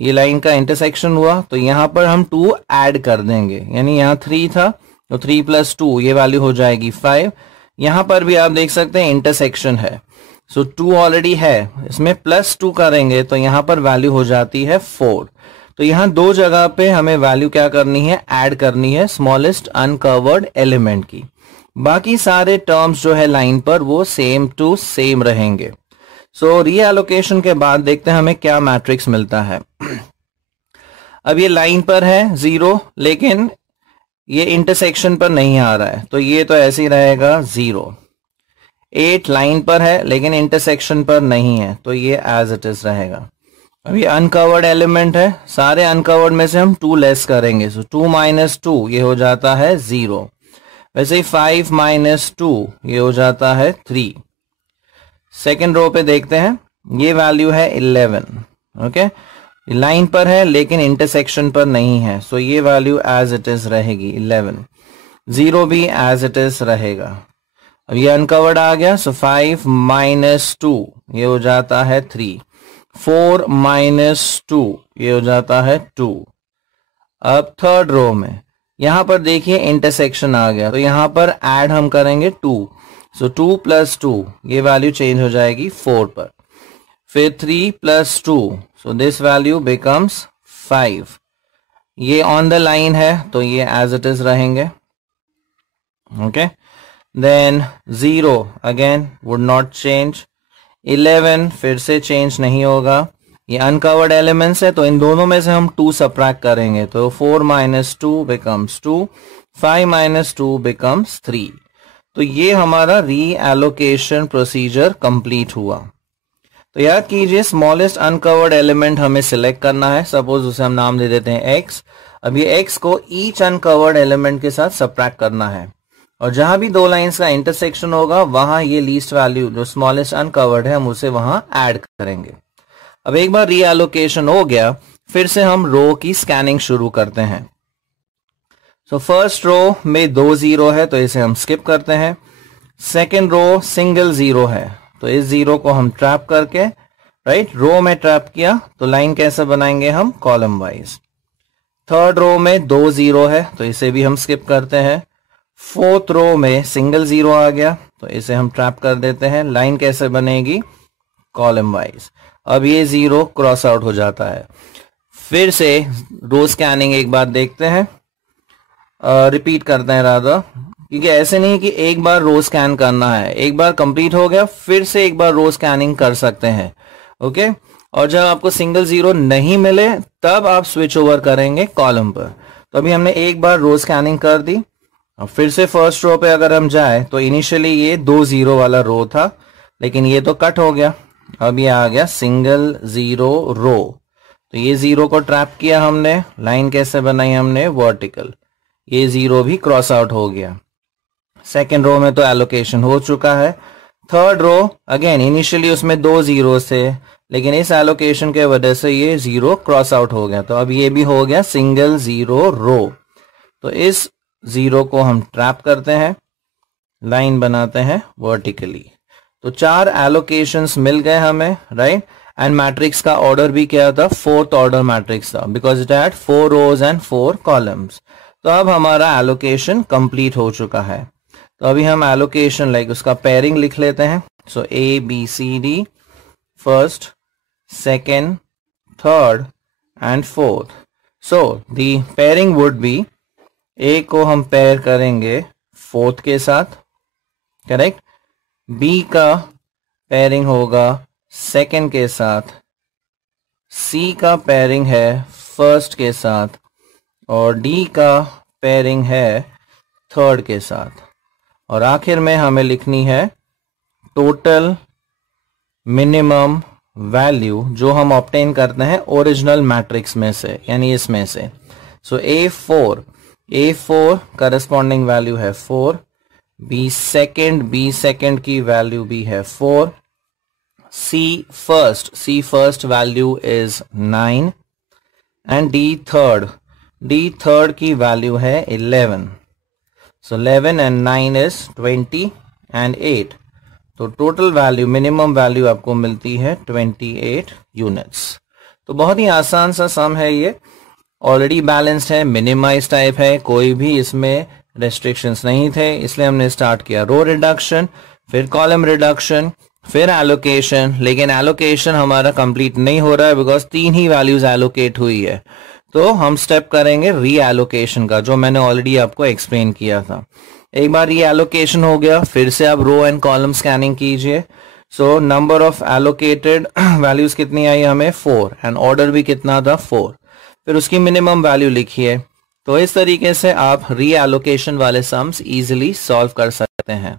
ये लाइन का इंटरसेक्शन हुआ तो यहां पर हम 2 ऐड कर देंगे, यानी यहां 3 था तो 3 + 2 ये वैल्यू हो जाएगी 5। यहां पर भी आप देख सकते हैं इंटरसेक्शन है, सो 2 ऑलरेडी है, इसमें +2 करेंगे तो यहां पर वैल्यू हो जाती है 4। तो यहां दो जगह पे हमें वैल्यू क्या करनी है, ऐड करनी है स्मॉलेस्ट अनकवर्ड एलिमेंट की। बाकी सारे टर्म्स जो है लाइन पर वो सेम टू सेम रहेंगे। सो रीएलोकेशन के बाद देखते हैं हमें क्या मैट्रिक्स मिलता है। अब ये लाइन पर है 0 लेकिन ये इंटरसेक्शन पर नहीं आ रहा है तो ये तो ऐसे ही रहेगा 0। 8 लाइन पर है लेकिन इंटरसेक्शन पर नहीं है तो ये एज इट इज रहेगा। अब ये अनकवर्ड एलिमेंट है, सारे अनकवर्ड में से हम 2 लेस करेंगे, सो 2 - 2 ये हो जाता है 0। वैसे ही 5 - 2 ये हो जाता है 3। सेकेंड रो पे देखते हैं, ये वैल्यू है 11, ओके, लाइन पर है लेकिन इंटरसेक्शन पर नहीं है, सो ये वैल्यू एज इट इज रहेगी 11, 0 भी एज इट इज रहेगा। अब ये अनकवर्ड आ गया, सो 5 माइनस 2 ये हो जाता है 3, 4 माइनस 2 ये हो जाता है 2। अब थर्ड रो में यहां पर देखिए इंटरसेक्शन आ गया, तो यहां पर ऐड हम करेंगे 2, सो 2 प्लस 2 ये वैल्यू चेंज हो जाएगी 4 पर, फिर 3 plus 2, so this value becomes 5। ये ऑन द लाइन है तो ये एज इट इज रहेंगे, okay. Then 0 again would not change, 11 फिर से चेंज नहीं होगा, ये अनकवर्ड एलिमेंट्स है तो इन दोनों में से हम 2 सबट्रैक्ट करेंगे, तो 4 माइनस 2 बिकम्स 2, 5 माइनस 2 बिकम्स 3। तो ये हमारा रीएलोकेशन प्रोसीजर कंप्लीट हुआ। तो याद कीजिए स्मॉलेस्ट अनकवर्ड एलिमेंट हमें सिलेक्ट करना है, सपोज उसे हम नाम दे देते हैं x। अब ये x को ईच अनकवर्ड एलिमेंट के साथ सबट्रैक्ट करना है, और जहां भी दो लाइंस का इंटरसेक्शन होगा वहां ये लीस्ट वैल्यू जो स्मॉलेस्ट अनकवर्ड है हम उसे वहां ऐड करेंगे। अब एक बार रीएलोकेशन हो गया, फिर से हम रो की स्कैनिंग शुरू करते हैं। सो फर्स्ट रो में 2 0 है तो इसे हम स्किप करते हैं। सेकेंड रो सिंगल 0 है तो इस 0 को हम ट्रैप करके राइट रो में ट्रैप किया, तो लाइन कैसे बनाएंगे हम, कॉलम वाइज। थर्ड रो में 2 0 है तो इसे भी हम स्किप करते हैं। फोर्थ रो में सिंगल 0 आ गया तो इसे हम ट्रैप कर देते हैं, लाइन कैसे बनेगी, कॉलम वाइज। अब ये 0 क्रॉस आउट हो जाता है। फिर से रो स्कैनिंग एक बार देखते हैं, रिपीट करते हैं राधा, क्योंकि ऐसे नहीं कि एक बार रो स्कैन करना है, एक बार कंप्लीट हो गया फिर से एक बार रो स्कैनिंग कर सकते हैं, ओके। और जब आपको सिंगल 0 नहीं मिले तब आप स्विच ओवर करेंगे कॉलम पर। तो अभी हमने एक बार रो स्कैनिंग कर दी। अब फिर से फर्स्ट रो पे अगर हम जाए तो इनिशियली ये 2 0 वाला रो था, लेकिन ये तो कट हो गया, अब ये आ गया सिंगल 0 रो। तो ये 0 को ट्रैप किया हमने, लाइन कैसे बनाई हमने, वर्टिकल, ये 0 भी क्रॉस आउट हो गया। सेकेंड रो में तो एलोकेशन हो चुका है। थर्ड रो अगेन इनिशियली उसमें 2 0 थे, लेकिन इस एलोकेशन के वजह से ये 0 क्रॉस आउट हो गया, तो अब ये भी हो गया सिंगल 0 रो। तो इस 0 को हम ट्रैप करते हैं, लाइन बनाते हैं वर्टिकली। तो 4 एलोकेशंस मिल गए हमें, राइट। एंड मैट्रिक्स का ऑर्डर भी क्या था, 4th ऑर्डर मैट्रिक्स था, because it had 4 rows and 4 columns. तो अब हमारा एलोकेशन कंप्लीट हो चुका है। तो अभी हम एलोकेशन लाइक उसका पेयरिंग लिख लेते हैं। सो A B C D, first, second, third and fourth. So the pairing would be, A को हम पेयर करेंगे 4th के साथ, करेक्ट। B का पेयरिंग होगा सेकेंड के साथ, C का पेयरिंग है फर्स्ट के साथ, और D का पेयरिंग है थर्ड के साथ। और आखिर में हमें लिखनी है टोटल मिनिमम वैल्यू जो हम ऑब्टेन करते हैं ओरिजिनल मैट्रिक्स में से, यानी इसमें से। सो A4 करस्पॉन्डिंग वैल्यू है 4, B सेकेंड की वैल्यू भी है 4, C first value is 9, and D third की वैल्यू है 11। सो 11 एंड 9 इज 20 एंड 8। तो टोटल वैल्यू, मिनिमम वैल्यू आपको मिलती है 28 यूनिट्स। तो बहुत ही आसान सा सम है ये, ऑलरेडी बैलेंस्ड है, मिनिमाइज टाइप है, कोई भी इसमें रेस्ट्रिक्शंस नहीं थे, इसलिए हमने स्टार्ट किया रो रिडक्शन, फिर कॉलम रिडक्शन, फिर एलोकेशन। लेकिन एलोकेशन हमारा कंप्लीट नहीं हो रहा है बिकॉज 3 ही वैल्यूज एलोकेट हुई है। तो हम स्टेप करेंगे री एलोकेशन का, जो मैंने ऑलरेडी आपको एक्सप्लेन किया था। एक बार री एलोकेशन हो गया, फिर से आप रो एंड कॉलम स्कैनिंग कीजिए। So number of allocated values कितनी आई हमें, 4, एंड ऑर्डर भी कितना था, 4। फिर उसकी मिनिमम वैल्यू लिखिए। तो इस तरीके से आप री एलोकेशन वाले सम्स इजीली सॉल्व कर सकते हैं।